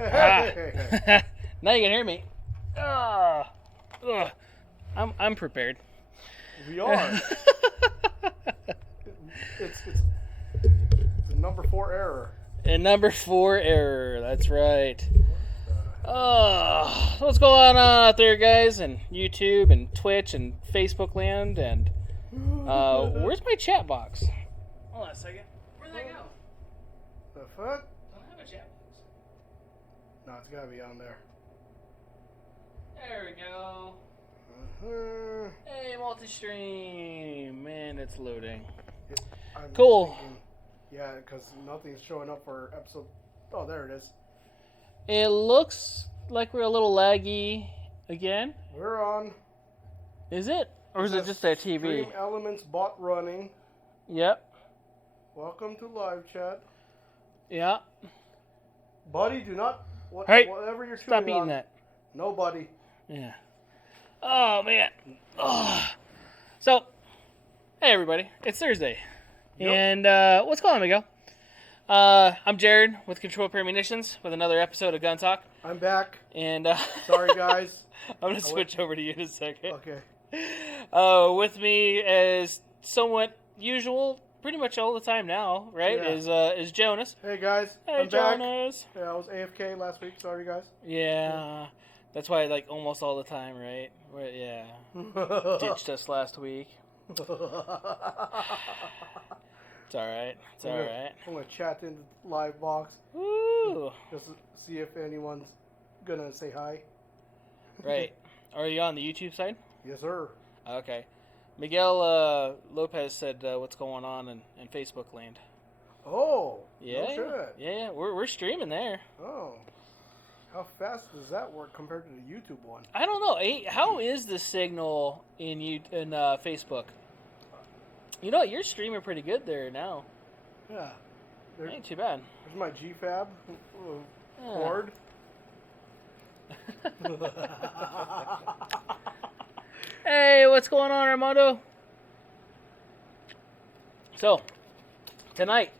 Hey. Now you can hear me. I'm prepared. We are. It's a number 4 error. And number 4 error. That's right. What's going on out there, guys? And YouTube and Twitch and Facebook land and where's my chat box? Hold on a second. Where'd that go? The fuck? I don't have a chat box. No, it's gotta be on there. There we go. Uh-huh. Hey, multi-stream. Man, it's loading. I'm Cool. thinking, yeah, because nothing's showing up for episode. Oh, there it is. It looks like we're a little laggy again. We're on. Is it? Or is it just our TV? Stream Elements bot running. Yep. Welcome to live chat. Yeah. Buddy, do not. Hey, whatever you're stop tuning eating on, that. No, buddy. Yeah. Oh, man. Oh. So, hey, everybody. It's Thursday. Yep. And what's going on, Miguel? I'm Jared with Control Pair Munitions with another episode of Gun Talk. I'm back. And Sorry, guys. I'm going to switch over to you in a second. Okay. With me, as somewhat usual, pretty much all the time now, right? Yeah. Is Jonas. Hey, guys. Hey, I'm back. Jonas. Yeah, I was AFK last week. Sorry, guys. Yeah. That's why, like, almost all the time, right? Yeah. Ditched us last week. It's alright. It's alright. I'm going to chat in the live box. Woo! Just to see if anyone's going to say hi. Right. Are you on the YouTube side? Yes, sir. Okay. Miguel Lopez said what's going on in Facebook land. Oh. Yeah. No shit. Yeah. We're streaming there. Oh. How fast does that work compared to the YouTube one? I don't know. How is the signal in Facebook? You know, you're streaming pretty good there now. Yeah. Ain't too bad. There's my GFAB cord. Hey, what's going on, Armando? So, tonight,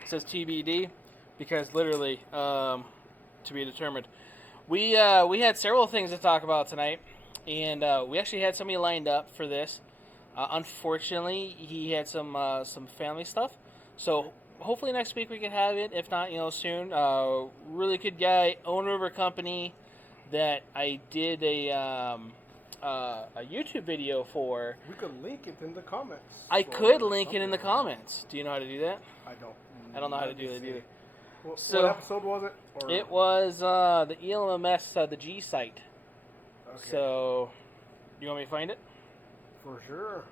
it says TBD, because literally, to be determined. We had several things to talk about tonight, and we actually had somebody lined up for this. Unfortunately, he had some family stuff, so hopefully next week we can have it. If not, soon. Really good guy, owner of a company that I did a YouTube video for. We could link it in the comments. I could link it in the comments. Do you know how to do that? I don't. I don't know how to do that either. What episode was it? Or... It was the ELMS, the G site. Okay. So, you want me to find it? For sure.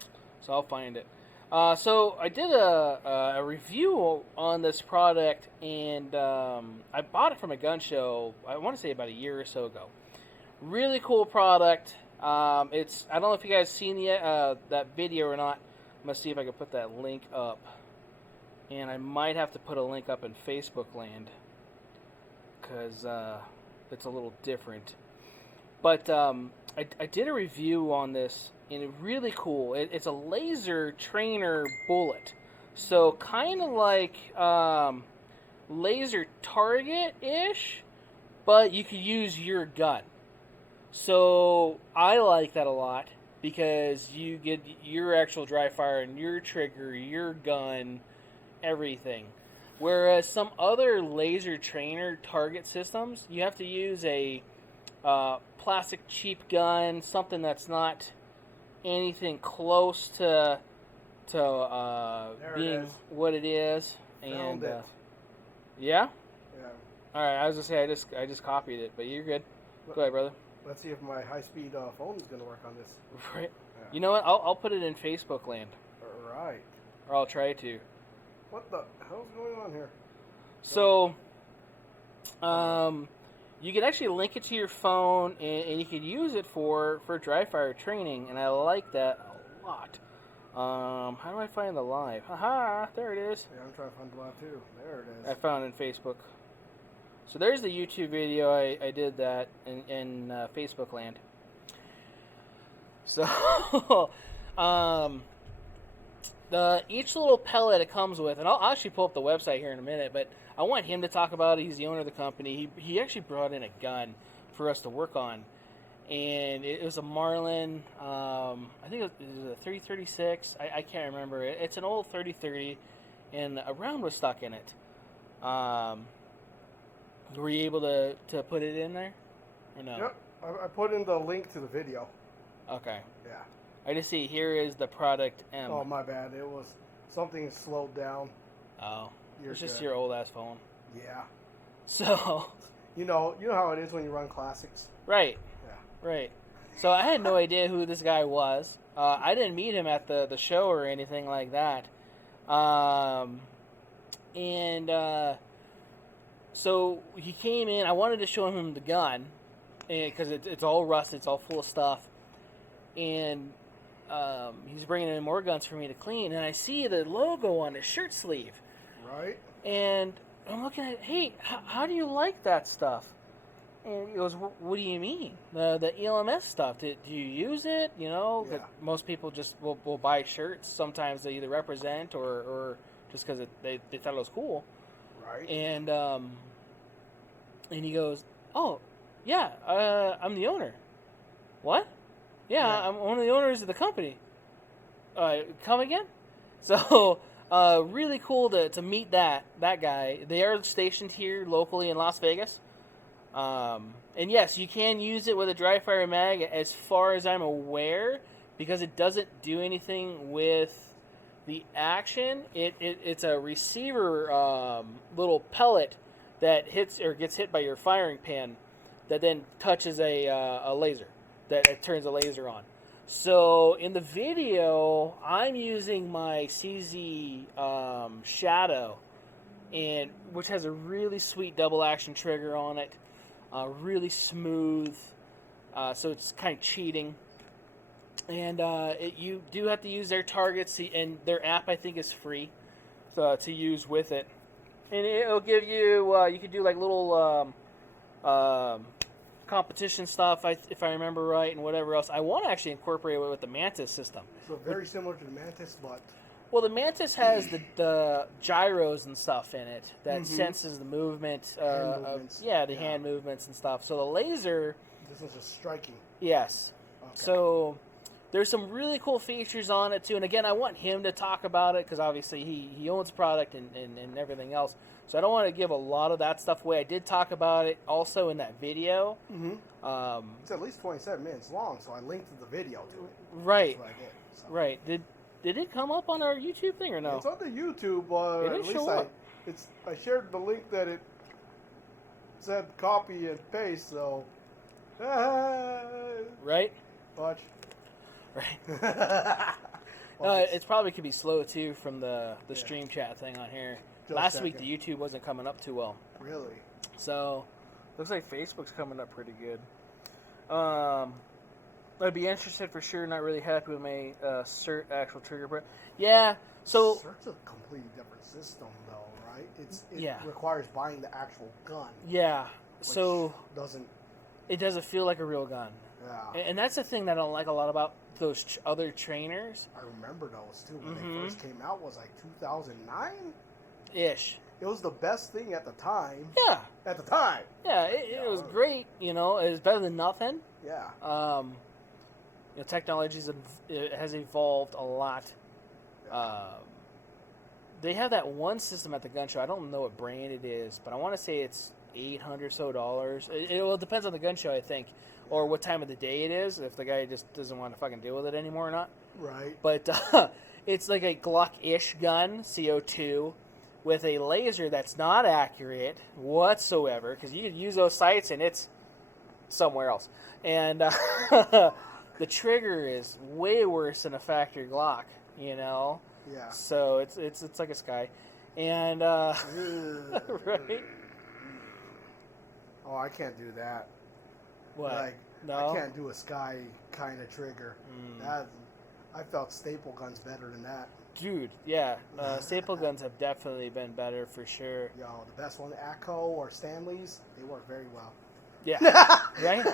So I'll find it. So I did a review on this product, and I bought it from a gun show, I want to say about a year or so ago. Really cool product. I don't know if you guys seen that video or not. I'm going to see if I can put that link up. And I might have to put a link up in Facebook land, because it's a little different. But I did a review on this, and it's really cool. It's a laser trainer bullet. So kind of like laser target-ish, but you could use your gun. So I like that a lot, because you get your actual dry fire and your trigger, your gun, everything. Whereas some other laser trainer target systems, you have to use a plastic cheap gun, something that's not anything close to being what it is. Found it. Yeah? Yeah. All right, I was gonna say I just copied it, but you're good. Go ahead, brother. Let's see if my high-speed phone is gonna work on this. Right. Yeah. You know what? I'll put it in Facebook land. All right. Or I'll try to. What the hell's going on here? So, you can actually link it to your phone, and you could use it for dry fire training, and I like that a lot. How do I find the live? Haha, there it is. Yeah, I'm trying to find the live too. There it is. I found it in Facebook. So there's the YouTube video. I did that in Facebook land. So, Each little pellet it comes with, and I'll actually pull up the website here in a minute, but I want him to talk about it. He's the owner of the company. He actually brought in a gun for us to work on, and it was a Marlin. I think it was a 336. I can't remember. It's an old 30-30, and a round was stuck in it. Were you able to put it in there, or no? Yep, I put in the link to the video. Okay. Yeah. I just see here is the product M. Oh, my bad. It was something slowed down. Oh, You're it's just good. your old ass phone. Yeah. So. You know how it is when you run classics. Right. Yeah. Right. So I had no idea who this guy was. I didn't meet him at the show or anything like that. So he came in. I wanted to show him the gun because it's all rusted. It's all full of stuff. And he's bringing in more guns for me to clean. And I see the logo on his shirt sleeve. Right. And I'm looking at, hey, how do you like that stuff? And he goes, what do you mean? The ELMS stuff, do you use it? You know, Yeah. most people just will buy shirts. Sometimes they either represent or just because they thought it was cool. Right. And he goes, oh, yeah, I'm the owner. What? Yeah, I'm one of the owners of the company. Come again? So... really cool to meet that guy. They are stationed here locally in Las Vegas. And yes, you can use it with a dry fire mag as far as I'm aware, because it doesn't do anything with the action. It's a receiver little pellet that hits or gets hit by your firing pin that then touches a laser, that it turns a laser on. So in the video, I'm using my CZ Shadow, which has a really sweet double action trigger on it, really smooth. So it's kind of cheating, and you do have to use their targets, and their app I think is free, to use with it, and it'll give you you can do like little competition stuff, if I remember right, and whatever else. I want to actually incorporate it with the Mantis system. So very similar to the Mantis, but... Well, the Mantis has the gyros and stuff in it that senses the movement. Hand movements. The hand movements and stuff. So the laser... This one's just striking. Yes. Okay. So there's some really cool features on it, too. And again, I want him to talk about it because obviously he owns the product and everything else. So I don't want to give a lot of that stuff away. I did talk about it also in that video. Mm-hmm. It's at least 27 minutes long, so I linked to the video to it. Right. That's what I did, so. Right. Did it come up on our YouTube thing or no? It's on the YouTube, but at least I shared the link that it said copy and paste, so... Right? Watch. Right. It probably could be slow, too, from the stream chat thing on here. Last week, the YouTube wasn't coming up too well. Really? So, looks like Facebook's coming up pretty good. I'd be interested for sure. Not really happy with my CERT actual trigger print. Yeah, so... CERT's a completely different system, though, right? It requires buying the actual gun. Yeah, so... doesn't... It doesn't feel like a real gun. Yeah. And that's the thing that I don't like a lot about those other trainers. I remember those, too. When they first came out, was like 2009? Ish. It was the best thing at the time. Yeah. At the time. Yeah, it was great. You know, it was better than nothing. Yeah. Technology has evolved a lot. They have that one system at the gun show. I don't know what brand it is, but I want to say it's $800 or so. It depends on the gun show, I think, or what time of the day it is. If the guy just doesn't want to fucking deal with it anymore or not. Right. But it's like a Glock-ish gun, CO2. With a laser that's not accurate whatsoever, because you could use those sights and it's somewhere else. And the trigger is way worse than a factory Glock, you know? Yeah. So it's like a Sky. And, right? Oh, I can't do that. What? Like, no? I can't do a Sky kind of trigger. I felt staple guns better than that. Dude, yeah. Staple guns have definitely been better for sure. Yo, the best one, ACO or Stanley's, they work very well. Yeah. Right?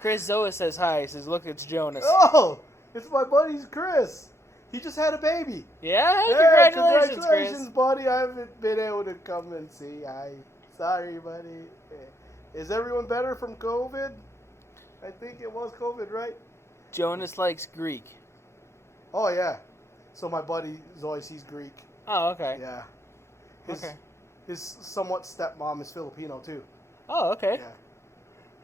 Chris Zoa says hi. He says, look, it's Jonas. Oh! It's my buddy's Chris. He just had a baby. Yeah, Hey, congratulations, congratulations, Chris. buddy. I haven't been able to come and see. Sorry, buddy. Is everyone better from COVID? I think it was COVID, right? Jonas likes Greek. Oh, yeah. So my buddy Zoe, he's Greek. Oh, okay. Yeah. Okay. His somewhat stepmom is Filipino, too. Oh, okay. Yeah.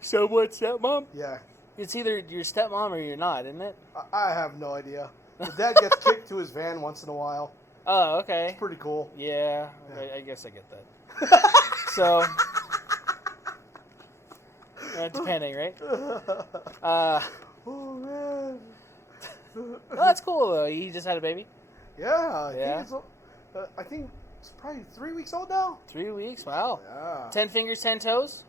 Somewhat stepmom? Yeah. It's either your stepmom or you're not, isn't it? I have no idea. The dad gets kicked to his van once in a while. Oh, okay. It's pretty cool. Yeah, Yeah. I guess I get that. So, depending, right? Oh, man. Well, that's cool, though. He just had a baby? Yeah. I think it's probably 3 weeks old now. 3 weeks? Wow. Yeah. 10 fingers, 10 toes?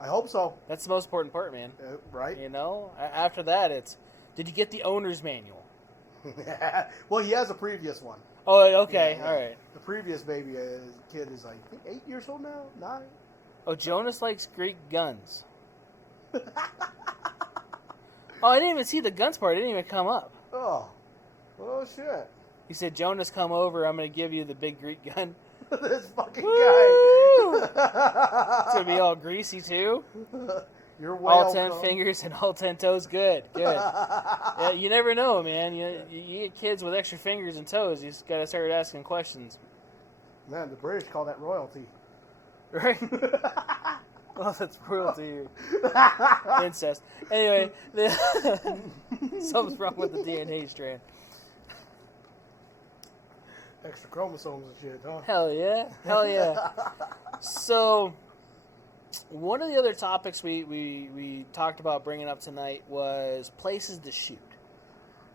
I hope so. That's the most important part, man. Right? You know? After that, it's, did you get the owner's manual? Well, he has a previous one. Oh, okay. Yeah. All right. The previous baby, kid is like 8 years old now? 9? Oh, Jonas likes Greek guns. Oh, I didn't even see the guns part. It didn't even come up. Oh shit. He said, Jonas, come over. I'm going to give you the big Greek gun. This fucking Woo! guy. It's going to be all greasy, too. You're All 10 fingers and all 10 toes. Good. Yeah, you never know, man. You get kids with extra fingers and toes. You just got to start asking questions. Man, the British call that royalty. Right? Oh, that's cruelty. Incest. Anyway, something's wrong with the DNA strand. Extra chromosomes and shit, huh? Hell yeah. So, one of the other topics we talked about bringing up tonight was places to shoot.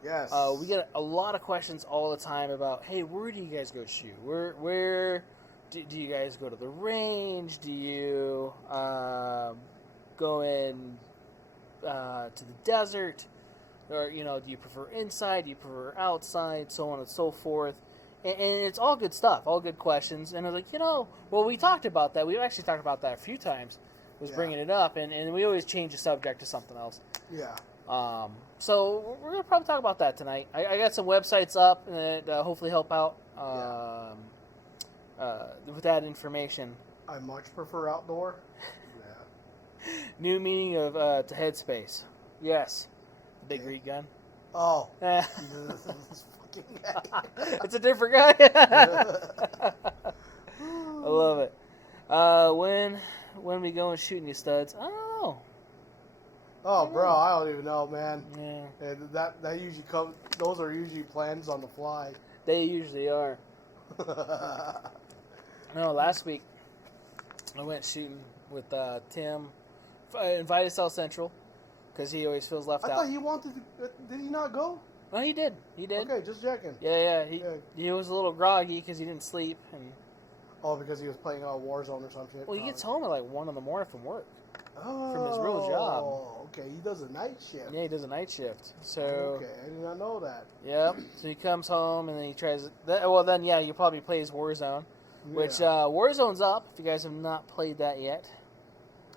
Yes. We get a lot of questions all the time about, hey, where do you guys go shoot? Where do you guys go to the range? Do you go in to the desert? Or, do you prefer inside? Do you prefer outside? So on and so forth. And it's all good stuff, all good questions. And I was like, well, we talked about that. We've actually talked about that a few times, bringing it up. And we always change the subject to something else. Yeah. So we're going to probably talk about that tnight. I got some websites up that hopefully help out with that information. I much prefer outdoor. Yeah. New meaning of to headspace. Yes. The big Greek gun. Oh. Eh. This fucking guy. It's a different guy. I love it. When we go and shooting you studs? I don't know. Oh, bro, I don't even know, man. Yeah. And that usually comes. Those are usually plans on the fly. They usually are. No, last week I went shooting with Tim. Invited South Central because he always feels left I out. thought he wanted to. Did he not go? Well, he did. Okay, just checking. Yeah. He was a little groggy because he didn't sleep. Oh, because he was playing Warzone or some shit. Well, he gets home at like 1 in the morning from work. Oh, from his real job. Oh, okay. He does a night shift. Yeah, he does a night shift. So. Okay, I did not know that. Yeah. So he comes home and then he tries. Well, then he probably plays Warzone, which Warzone's up. If you guys have not played that yet.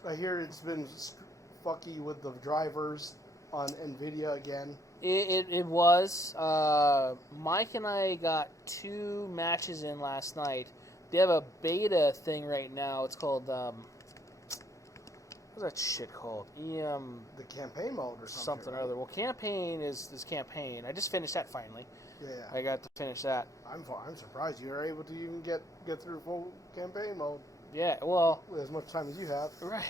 I hear it's been fucky with the drivers on NVIDIA again. It was. Mike and I got 2 matches in last night. They have a beta thing right now. It's called what's that shit called? The campaign mode or something. Something or other. Well, campaign is campaign. I just finished that finally. Yeah. I got to finish that. I'm surprised you were able to even get through full campaign mode. Yeah. Well. With as much time as you have. Right.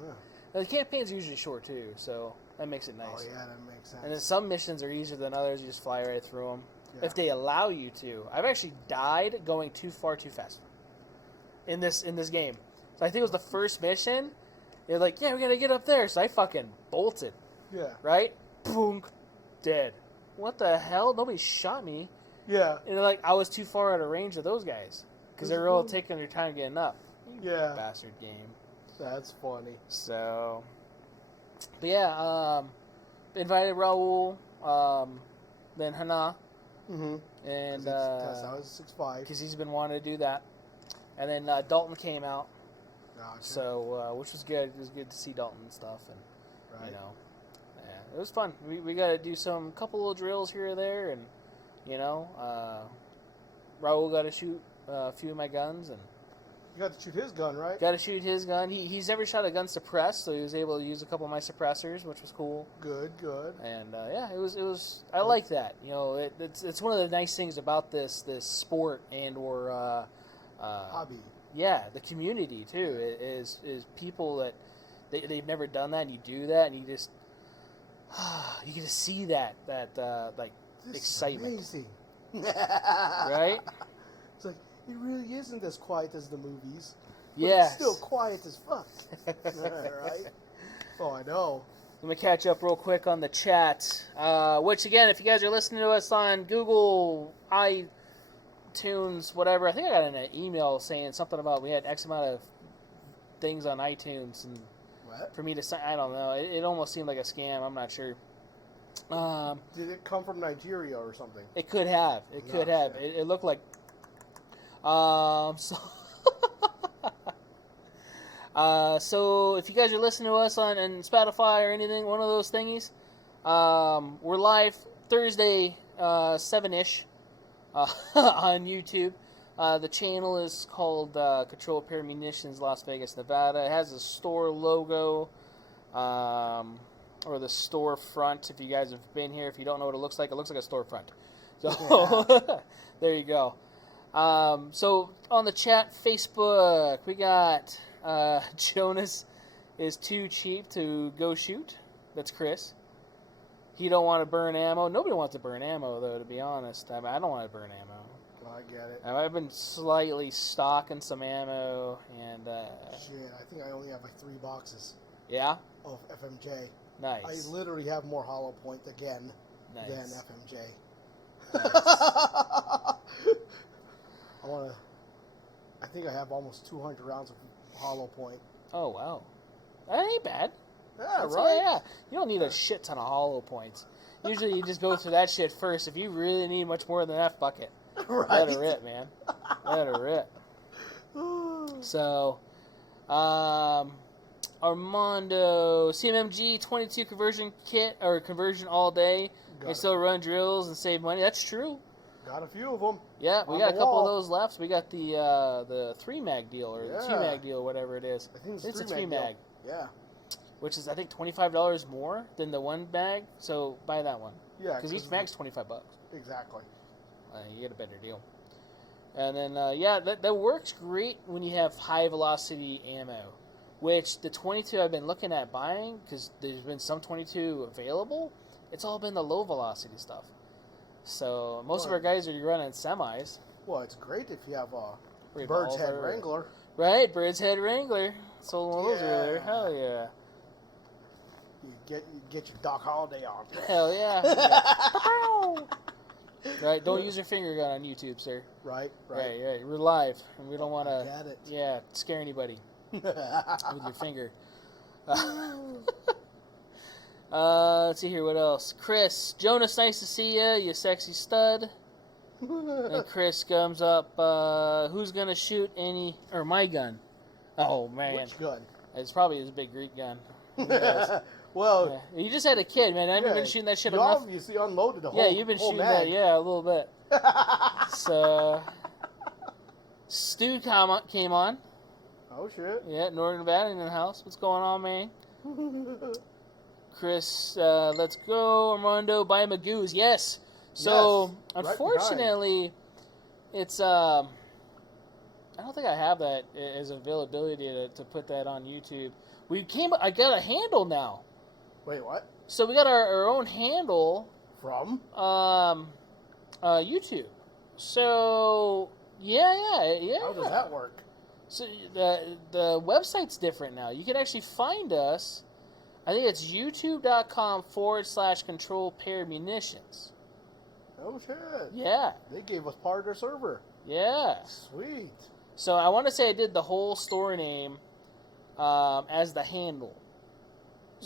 Yeah. The campaign's usually short too, so that makes it nice. Oh yeah, that makes sense. And then some missions are easier than others. You just fly right through them. Yeah. If they allow you to. I've actually died going too far too fast in this game. So I think it was the first mission. They're like, yeah, we gotta get up there. So I fucking bolted. Yeah. Right? Boom. Dead. What the hell? Nobody shot me. Yeah. And like, I was too far out of range of those guys. Because they were all taking their time getting up. Yeah. Bastard game. That's funny. So. But yeah, invited Raul, then Hana. Mm-hmm. And I was 6'5". because he's been wanting to do that. And then Dalton came out. Gotcha. So, which was good. It was good to see Dalton and stuff. And, right. it was fun. We got to do some couple little drills here or there, and Raul got to shoot a few of my guns, and you got to shoot his gun, right? got to shoot his gun. He's never shot a gun suppressed, so he was able to use a couple of my suppressors, which was cool. Good. And it was. I like that. It's one of the nice things about this sport or hobby. Yeah, the community too is people that they've never done that, and you do that, and you just you get to see that like this excitement. Is amazing. Right? It's like it really isn't as quiet as the movies. Yeah. It's still quiet as fuck. Right? Oh, I know. Let me catch up real quick on the chat. Which again, if you guys are listening to us on Google, iTunes, whatever, I think I got an email saying something about we had X amount of things on iTunes, and what? for me to sign, I don't know. It almost seemed like a scam. I'm not sure. Did it come from Nigeria or something? It could have. It looked like. So if you guys are listening to us on Spotify or anything, one of those thingies, we're live Thursday, 7-ish, on YouTube. The channel is called Control Pair Munitions, Las Vegas, Nevada. It has a store logo, or the storefront. If you guys have been here, if you don't know what it looks like a storefront. So there you go. So on the chat, Facebook, we got Jonas is too cheap to go shoot. That's Chris. He don't want to burn ammo. Nobody wants to burn ammo, though, to be honest. I don't want to burn ammo. I get it. I've been slightly stocking some ammo, and shit, I think I only have like 3 boxes. Yeah? Of FMJ. Nice. I literally have more hollow point again than FMJ. Nice. I think I have almost 200 rounds of hollow point. Oh, wow. That ain't bad. Yeah, right? Yeah. You don't need a shit ton of hollow points. Usually you just go through that shit first. If you really need much more than that, fuck it. Right. Let her rip, man. Let her rip. So, Armando, CMMG 22 conversion kit, or conversion all day. They still run drills and save money. That's true. Got a few of them. Yeah, we got a couple of those left. We got the 3-mag deal, or the 2-mag deal, whatever it is. I think it's a 3-mag. Yeah. Which is, I think, $25 more than the 1-mag. So buy that one. Yeah. Because each mag's $25. Exactly. You get a better deal. And then, that works great when you have high velocity ammo. Which the 22 I've been looking at buying, because there's been some 22 available, it's all been the low velocity stuff. So most of our guys are running semis. Well, it's great if you have a Revolver. Bird's Head Wrangler. Right, Bird's Head Wrangler. Sold one of those earlier. Hell yeah. You get your Doc Holliday on. Hell yeah. Right, don't use your finger gun on YouTube, sir. Right. We're live, and we don't want to scare anybody with your finger. Let's see here, what else? Chris, Jonas, nice to see you sexy stud. And Chris comes up, who's going to shoot my gun? Oh, man. Which gun? It's probably his big Greek gun. Well, you just had a kid, man. I haven't been shooting that shit enough. You obviously unloaded the whole. Yeah, you've been shooting mag. that, a little bit. So, Stu came on. Oh shit. Yeah, Northern Nevada in the house. What's going on, man? Chris, let's go. Armando, buy Magoo's. Yes. So, unfortunately, it's I don't think I have that as availability to put that on YouTube. I got a handle now. Wait, what? So we got our own handle from YouTube. So yeah. How does that work? So the website's different now. You can actually find us. I think it's youtube.com/control pair munitions. Oh shit. Yeah. They gave us part of their server. Yeah. Sweet. So I want to say I did the whole store name as the handle.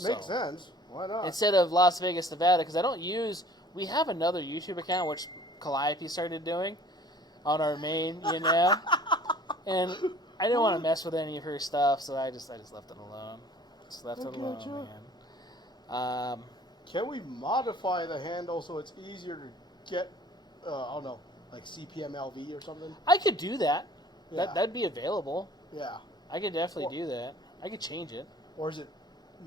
Makes sense. Why not? Instead of Las Vegas, Nevada, because we have another YouTube account, which Calliope started doing on our main, and I didn't want to mess with any of her stuff, so I just left it alone. Man. Can we modify the handle so it's easier to get, I don't know, like CPM LV or something? I could do that. Yeah. That'd be available. Yeah. I could definitely do that. I could change it. Or is it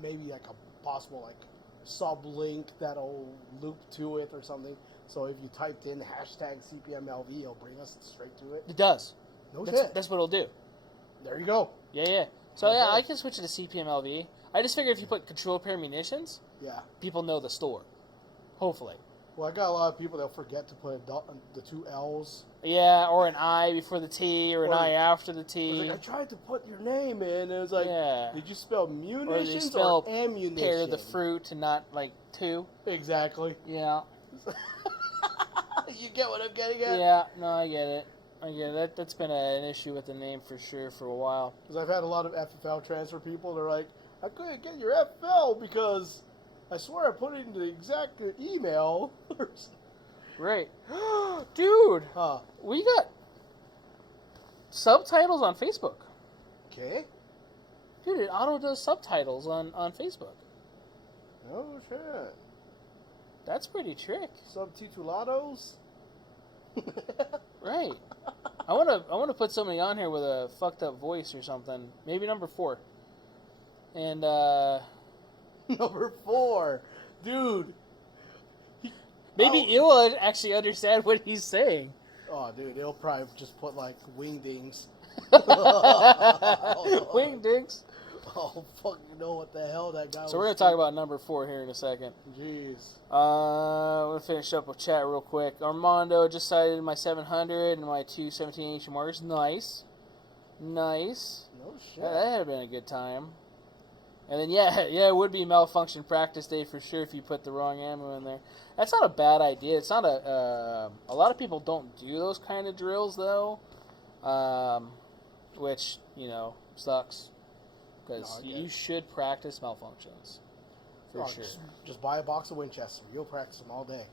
maybe like a possible like sub-link that'll loop to it or something? So if you typed in hashtag CPMLV, it'll bring us straight to it? It does. No shit. That's what it'll do. There you go. Yeah. So yeah, I can switch it to CPMLV. I just figured if you put control pair munitions, yeah, people know the store. Hopefully. Well, I got a lot of people that'll forget to put the two L's. Yeah, or an I before the T, or an I after the T. I tried to put your name in, and it was like, did you spell munitions or ammunition? Pair the fruit and not like two. Exactly. Yeah. You get what I'm getting at? Yeah, no, I get it. That's been an issue with the name for sure for a while. Because I've had a lot of FFL transfer people. They're like, I couldn't get your FFL because I swear I put it in the exact email. Right. Dude, huh? We got subtitles on Facebook. Okay. Dude, it auto does subtitles on Facebook. No shit. That's pretty trick. Subtitulados? Right. I wanna put somebody on here with a fucked up voice or something. Maybe number 4. And number 4. Dude. Maybe he'll actually understand what he's saying. Oh, dude, he'll probably just put like wingdings. Wingdings. Oh, fucking know what the hell that guy was. So we're going to talk about number 4 here in a second. Jeez. I'm going to finish up with chat real quick. Armando just cited my 700 and my 2 17-inch marks. Nice. Nice. No shit. That had been a good time. And then, yeah, it would be malfunction practice day for sure if you put the wrong ammo in there. That's not a bad idea. It's not a lot of people don't do those kind of drills, though, which, sucks. Because you should practice malfunctions, for sure. Just buy a box of Winchester. You'll practice them all day.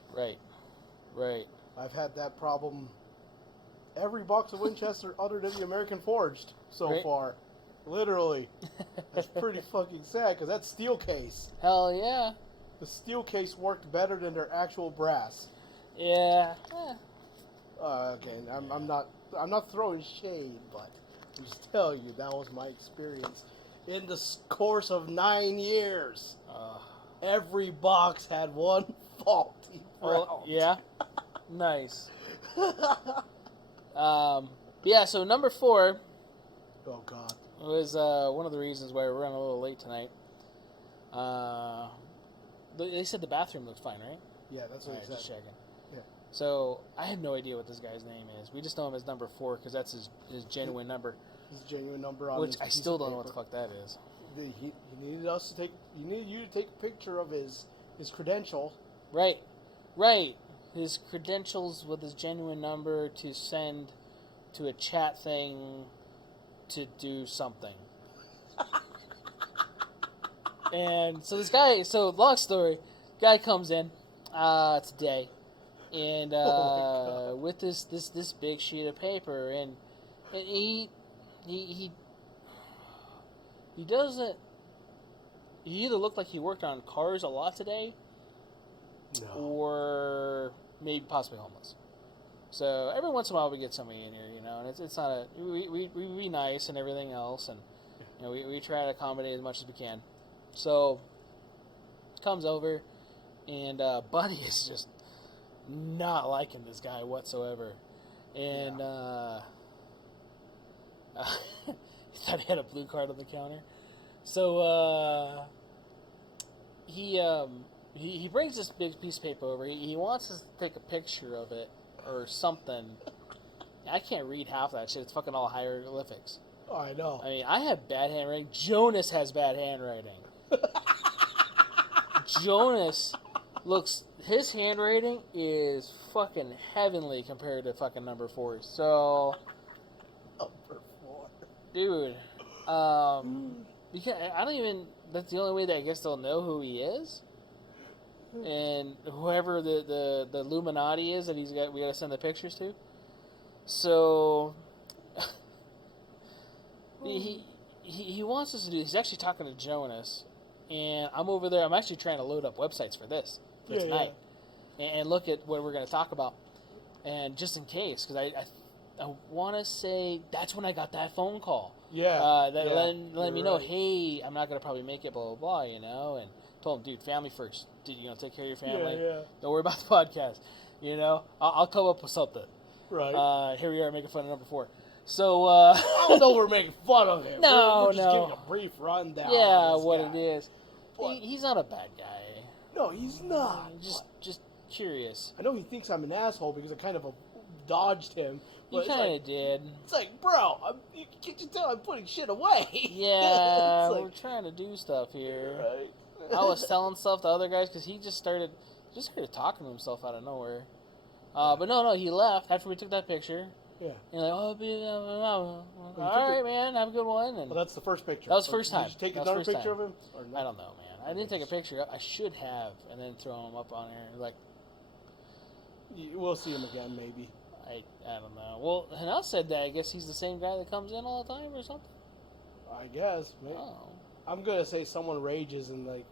Right. I've had that problem every box of Winchester other than the American Forged so far. Literally. That's pretty fucking sad because that's steel case. Hell yeah. The steel case worked better than their actual brass. Yeah. Okay, I'm not throwing shade, but I'm just telling you that was my experience. In the course of 9 years, every box had one faulty round. Yeah. Nice. Yeah, so number 4. Oh, God. Was one of the reasons why we're running a little late tonight. They said the bathroom looks fine, right? Yeah, that's what I he said. Just checking. Yeah. So I have no idea what this guy's name is. We just know him as number 4 because that's his genuine number. His genuine number on which his I still don't know what the fuck that is. He needed us to take. He needed you to take a picture of his credential. Right. His credentials with his genuine number to send to a chat thing to do something. And so this guy, long story, guy comes in today, and with this big sheet of paper, and he doesn't. He either looked like he worked on cars a lot today, or maybe possibly homeless. So every once in a while we get somebody in here, and it's not a we be nice and everything else, and we try to accommodate as much as we can. So comes over, and Buddy is just not liking this guy whatsoever, and he thought he had a blue card on the counter. So he brings this big piece of paper over. He wants us to take a picture of it or something. I can't read half that shit. It's fucking all hieroglyphics. Oh, I know. I mean, I have bad handwriting. Jonas has bad handwriting. Jonas his handwriting is fucking heavenly compared to fucking number 4. So, number 4. Dude, because I don't even. That's the only way that I guess they'll know who he is, and whoever the Illuminati is that we gotta send the pictures to. So he wants us to do. He's actually talking to Jonas, and I'm over there. I'm actually trying to load up websites for tonight, and look at what we're going to talk about, and just in case, because I want to say that's when I got that phone call. Letting me know, hey, I'm not going to probably make it, blah, blah, blah, you know, and told him, dude, family first. Dude, take care of your family. Don't worry about the podcast. You know, I'll come up with something. Right. Here we are making fun of number 4. So, I don't know we're making fun of him. We're just giving a brief rundown. Yeah, of what guy. it is. He's not a bad guy. No, he's not. Just curious. I know he thinks I'm an asshole because I kind of dodged him. You kind of did. It's like, bro, can't you tell I'm putting shit away? Yeah, we're trying to do stuff here. Right. I was telling stuff to other guys because he just started talking to himself out of nowhere. But no, he left after we took that picture. Yeah. And like, all right, man, have a good one. And well, that's the first picture. That was the first time. Did you take another picture of him? Or no? I don't know, man. I didn't take a picture. I should have, and then throw him up on there. Like, we'll see him again, maybe. I don't know. Well, Hanel said that. I guess he's the same guy that comes in all the time or something. I guess. Maybe. Oh. I'm gonna say someone rages and leave.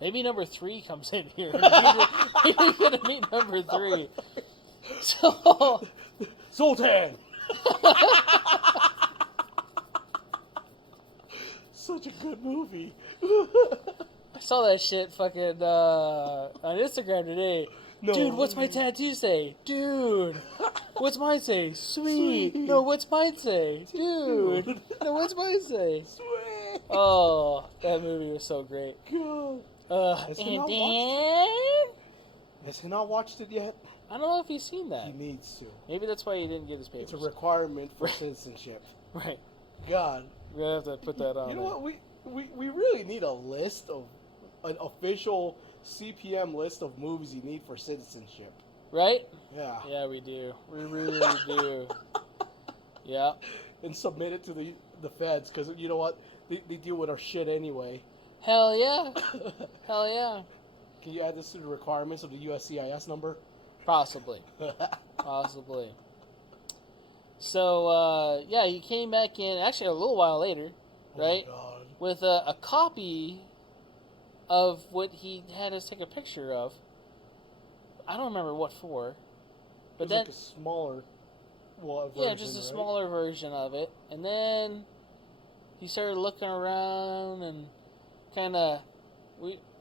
Maybe number 3 comes in here. Maybe you're gonna meet number 3. So, Sultan. Such a good movie. I saw that shit fucking on Instagram today. No, dude, what's my tattoo say? Dude, what's mine say? Sweet. No, what's mine say? Dude. No, what's mine say? Sweet. Oh, that movie was so great. God. And then... Has he not watched it yet? I don't know if he's seen that. He needs to. Maybe that's why he didn't get his papers. It's a requirement for citizenship. Right. God. We're going to have to put that on. You know what? We really need a list of an official CPM list of movies you need for citizenship. Right? Yeah. Yeah, we do. We really do. Yeah. And submit it to the feds, because you know what? They deal with our shit anyway. Hell yeah. Hell yeah. Can you add this to the requirements of the USCIS number? Possibly. Possibly. So, yeah, he came back in, actually a little while later, right? Oh, God. With a copy of what he had us take a picture of. I don't remember what for. But then, like a smaller version, yeah, just a smaller version of it. And then he started looking around and kind of,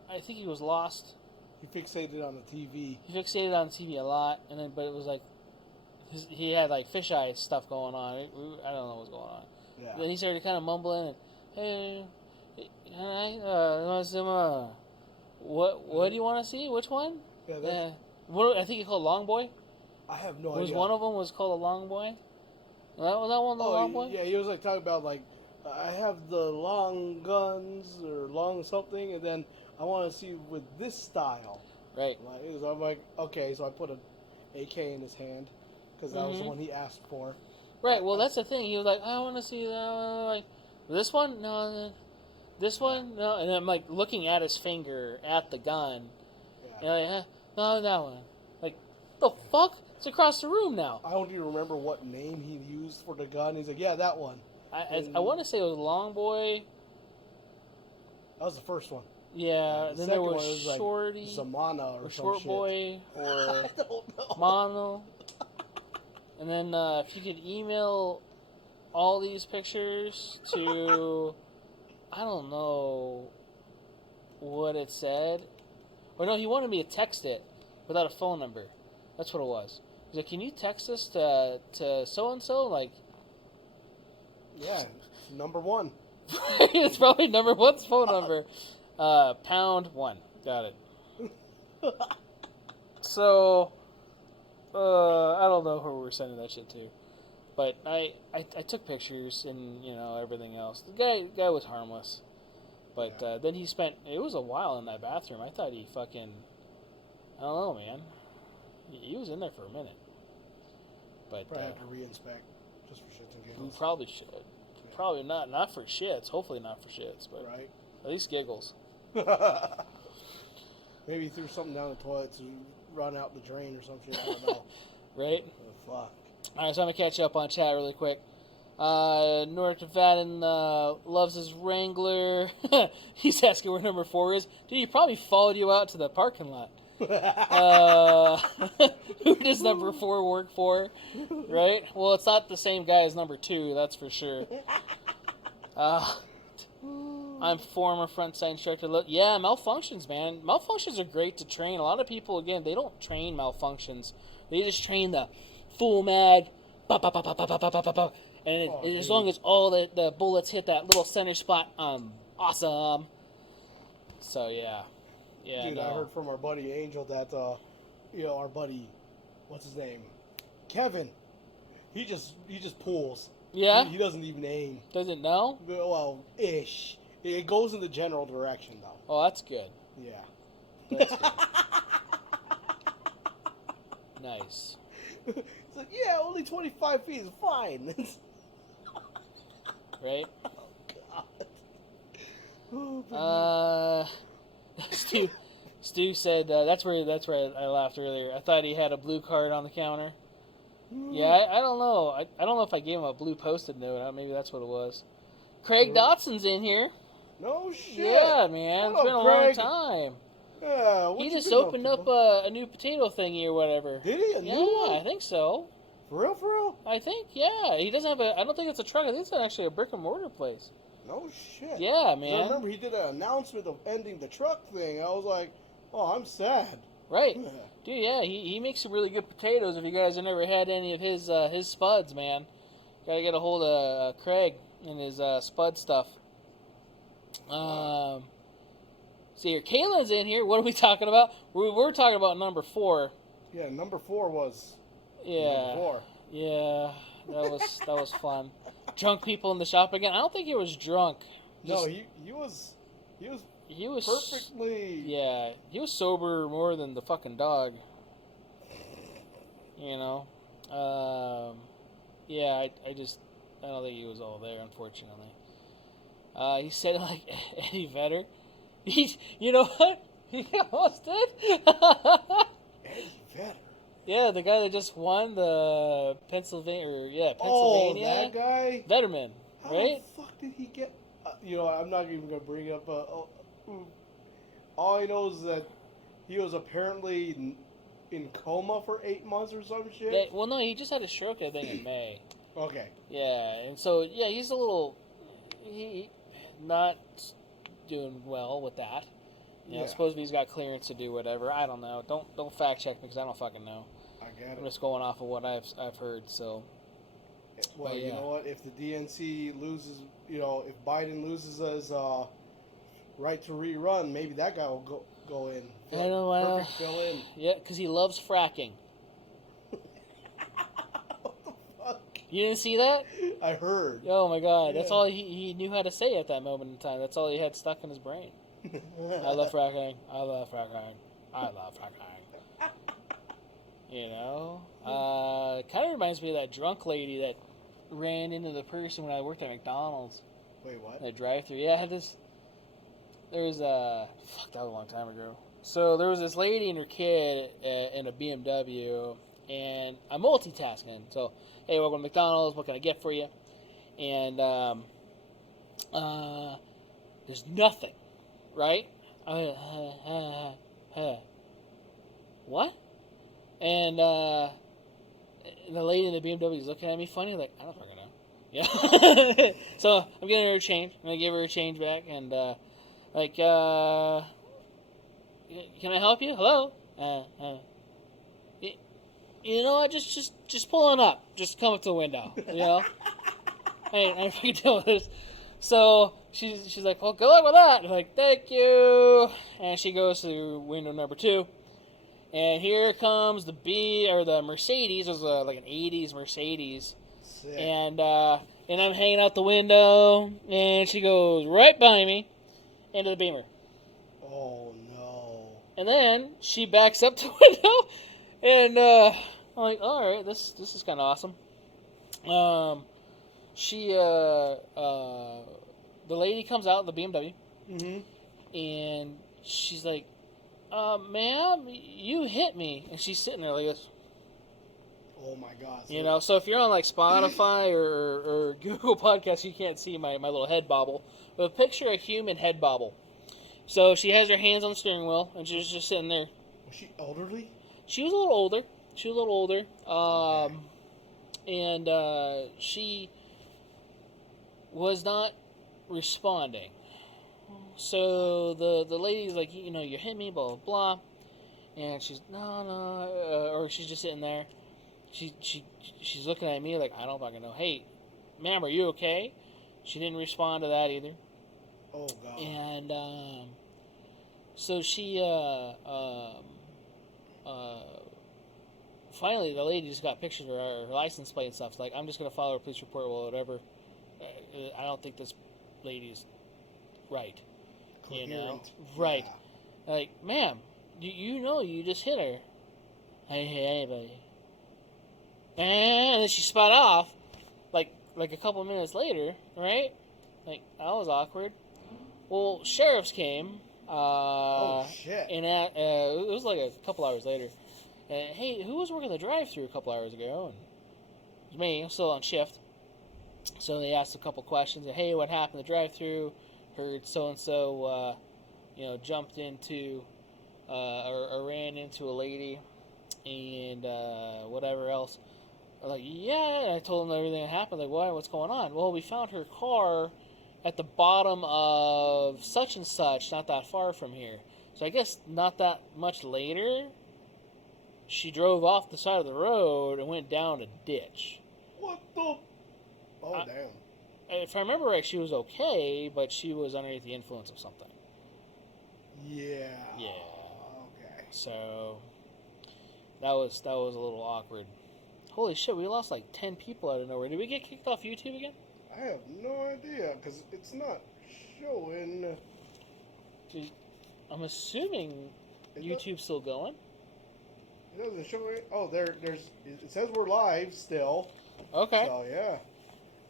I think he was lost. He fixated on the TV. He fixated on TV a lot, but it was like, he had like fisheye stuff going on. I don't know what was going on. Yeah. Then he started kind of mumbling and, hey, what do you want to see? Which one? Yeah, what I think he called Long Boy. I have no idea. One of them was called a Long Boy? Was that one the Long Boy? Yeah, he was like talking about like, I have the long guns or long something, and then I want to see with this style. Right. I'm like, okay, so I put an AK in his hand because that was the one he asked for. Right. Well, that's the thing. He was like, I want to see like this one. No, this one. No, and I'm like looking at his finger at the gun. Yeah. And I'm like, no, that one. Like, the fuck? It's across the room now. I don't even remember what name he used for the gun. He's like, yeah, that one. I want to say it was Long Boy. That was the first one. Yeah, the then there was, was Shorty, like Zamana or Short shit. Boy, or I don't know. Mono. And then if you could email all these pictures to, I don't know what it said. Or no, he wanted me to text it without a phone number. That's what it was. He's like, can you text this to so-and-so? Like, yeah, number 1. it's probably number 1's phone number. #1. Got it. So, I don't know who we're sending that shit to. But I took pictures and, everything else. The guy was harmless. But then he spent, it was a while in that bathroom. I thought he fucking, I don't know, man. He was in there for a minute. But probably have to re-inspect just for shits and giggles. We probably should. Yeah. Probably not for shits. Hopefully not for shits, but right. At least giggles. Maybe he threw something down the toilet to run out the drain or some shit. I don't know. Right? Oh, fuck. All right, so I'm going to catch you up on chat really quick. North Nevadan loves his Wrangler. He's asking where number 4 is. Dude, he probably followed you out to the parking lot. Who does number 4 work for? Right? Well, it's not the same guy as number 2, that's for sure. I'm former front side instructor. Yeah, malfunctions, man. Malfunctions are great to train. A lot of people, again, they don't train malfunctions. They just train the full mag, and as long as all the bullets hit that little center spot, awesome. So yeah. Dude, I heard from our buddy Angel that, our buddy, what's his name, Kevin, he just pulls. Yeah. He doesn't even aim. Doesn't know? Well, ish. It goes in the general direction though. Oh, that's good. Yeah. That's good. Nice. It's like, yeah, only 25 feet is fine. Right? Oh, God. Stu said that's where I laughed earlier. I thought he had a blue card on the counter. Yeah, I don't know. I don't know if I gave him a blue Post-it note. Maybe that's what it was. Craig Dotson's in here. No shit. Yeah, man. It's been a long time. Yeah, he just opened up a new potato thingy or whatever. Did he? A new one? Yeah, I think so. For real? I think, yeah. He doesn't have I don't think it's a truck. I think it's actually a brick and mortar place. No shit. Yeah, man. I remember he did an announcement of ending the truck thing. I was like, oh, I'm sad. Right. Yeah. Dude, yeah, he makes some really good potatoes. If you guys have never had any of his spuds, man, gotta get a hold of Craig and his spud stuff. See here, Kaylin's in here. What are we talking about? We're talking about number 4. Yeah, number 4 was. Yeah. Number 4. Yeah, that was fun. Drunk people in the shop again. I don't think he was drunk. No, he was perfectly. Yeah, he was sober more than the fucking dog. You know. Yeah, I don't think he was all there, unfortunately. He said like Eddie Vedder. You know what? He almost did. Eddie Vedder. Yeah, the guy that just won the Pennsylvania. Oh, that guy? Vetterman, right? How the fuck did he get... I'm not even going to bring up... all I know is that he was apparently in coma for 8 months or some shit. Yeah, well, no, he just had a stroke, I think, in May. Okay. Yeah, and so, yeah, he's a little... He not doing well with that. I suppose he's got clearance to do whatever. I don't know. Don't fact check me because I don't fucking know. I get it. I'm just going off of what I've heard. So. Well, you know what? If the DNC loses, if Biden loses his right to rerun, maybe that guy will go in. I don't know. Perfect fill in. Yeah, because he loves fracking. What the fuck? You didn't see that? I heard. Oh my god, that's all he knew how to say at that moment in time. That's all he had stuck in his brain. I love fracking. I love fracking. I love fracking. Kind of reminds me of that drunk lady that ran into the person when I worked at McDonald's. Wait, what? The drive-thru. Yeah, there was a... Fuck, that was a long time ago. So there was this lady and her kid in a BMW, and I'm multitasking. So, hey, welcome to McDonald's. What can I get for you? And there's nothing. Right? What? And the lady in the BMW is looking at me funny, like, I don't fucking know. Yeah. So I'm getting her a change. I'm gonna give her a change back, and can I help you? Hello. You know what? Just pulling up. Just come up to the window. You know. I fucking deal with this. So she's like, well, good luck with that. I'm like, thank you. And she goes to window number 2. And here comes the Mercedes. It was like an 80s Mercedes. Sick. And I'm hanging out the window. And she goes right by me into the Beamer. Oh, no. And then she backs up the window. And I'm like, all right, this is kind of awesome. The lady comes out in the BMW, and she's like, ma'am, you hit me. And she's sitting there like this. Oh my God! You know, so if you're on like Spotify or Google Podcasts, you can't see my little head bobble. But picture a human head bobble. So she has her hands on the steering wheel, and she's just sitting there. Was she elderly? She was a little older. Okay. And she was not responding. So the lady's like, you know, you hit me, blah, blah, blah. And she's, no, or she's just sitting there. She's looking at me like, I don't fucking know. Hey, ma'am, are you okay? She didn't respond to that either. Oh, God. And so she, finally, the lady just got pictures of her license plate and stuff. It's like, I'm just going to file a police report or whatever. I don't think this lady's right. Coherent. You know? Right. Yeah. Like, ma'am, you know you just hit her. Hey, buddy. And then she spun off, like a couple minutes later, right? Like, that was awkward. Well, sheriffs came. Oh, shit. And it was like a couple hours later. And, hey, who was working the drive-thru a couple hours ago? And it was me. I'm still on shift. So they asked a couple questions. Hey, what happened at the drive-thru? Heard so-and-so, jumped into or ran into a lady and whatever else. I was like, yeah. I told them everything that happened. Like, what's going on? Well, we found her car at the bottom of such and such, not that far from here. So I guess not that much later, she drove off the side of the road and went down a ditch. What the? Oh, damn. If I remember right, she was okay, but she was underneath the influence of something. Yeah. Yeah. Okay. So that was a little awkward. Holy shit, we lost like 10 people out of nowhere. Did we get kicked off YouTube again? I have no idea, because it's not showing. I'm assuming YouTube's still going. It doesn't show it. Oh, there's. It says we're live still. Okay. So, yeah.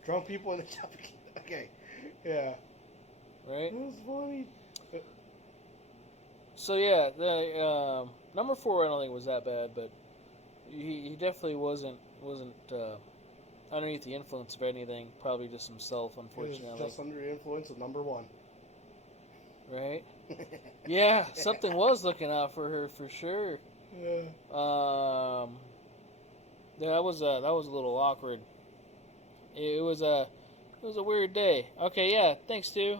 Drunk people in the shop. Okay. Yeah. Right? It was funny. So, yeah, the number 4 I don't think was that bad, but he definitely wasn't underneath the influence of anything. Probably just himself, unfortunately. He was just under the influence of number 1. Right? Yeah, something was looking out for her for sure. Yeah. Yeah, that was a little awkward. It was a weird day. Okay, yeah, thanks, Stu.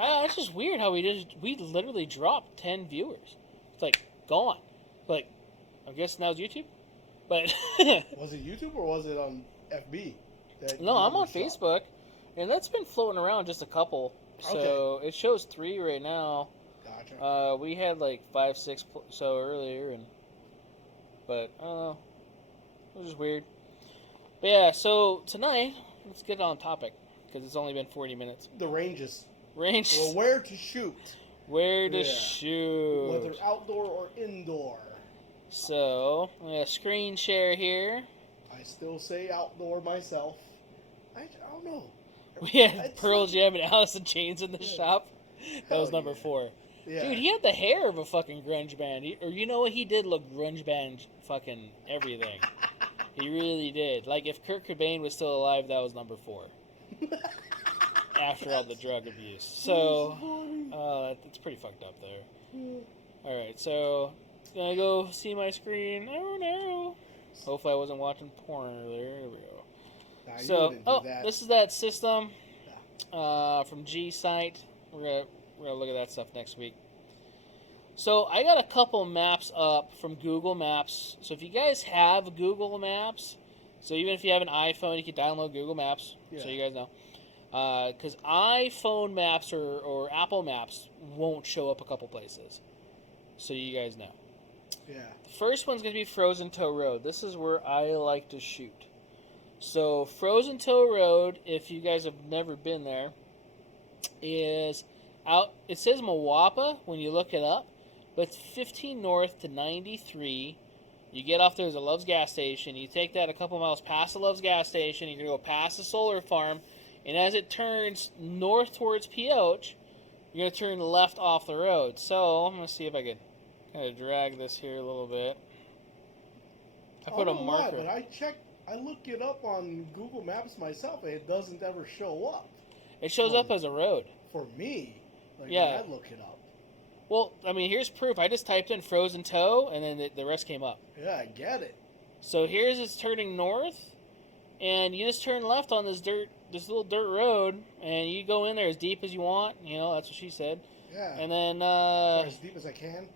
It's just weird how we literally dropped 10 viewers. It's like gone. Like, I guess now it's YouTube. But was it YouTube or was it on FB? No, I'm on Facebook, and that's been floating around just a couple. So It shows 3 right now. Gotcha. We had like 5, 6 so earlier, but I don't know. It was just weird. But yeah, so tonight let's get on topic because it's only been 40 minutes. The ranges. Well, where to shoot. Where to shoot. Whether outdoor or indoor. So, I'm going to screen share here. I still say outdoor myself. I don't know. We had Pearl Jam and Alice in Chains in the shop. That was number 4. Yeah. Dude, he had the hair of a fucking grunge band. Or you know what? He did look grunge band fucking everything. He really did. Like, if Kurt Cobain was still alive, that was number 4. After all the drug abuse. So, it's pretty fucked up there. Yeah. Alright, so, gonna go see my screen. Oh no. Hopefully I wasn't watching porn earlier. Here we go. Nah, So, this is that system from G Site. We're gonna look at that stuff next week. So I got a couple maps up from Google Maps. So if you guys have Google Maps, so even if you have an iPhone, you can download Google Maps. Yeah. So you guys know. Because iPhone Maps or Apple Maps won't show up a couple places. So you guys know. Yeah. The first one's going to be Frozen Toe Road. This is where I like to shoot. So Frozen Toe Road, if you guys have never been there, is out. It says Mawapa when you look it up, but it's 15 north to 93. You get off there's a Love's gas station. You take that a couple miles past the Love's gas station. You're going to go past the solar farm. And as it turns north towards Pioche, you're going to turn left off the road. So I'm going to see if I can kind of drag this here a little bit. I put a marker. But I look it up on Google Maps myself, and it doesn't ever show up. It shows up as a road. For me, when I look it up. Well, I mean, here's proof. I just typed in frozen toe, and then the rest came up. Yeah, I get it. So here's it's turning north, and you just turn left on this little dirt road, and you go in there as deep as you want. That's what she said. Yeah. And then as deep as I can.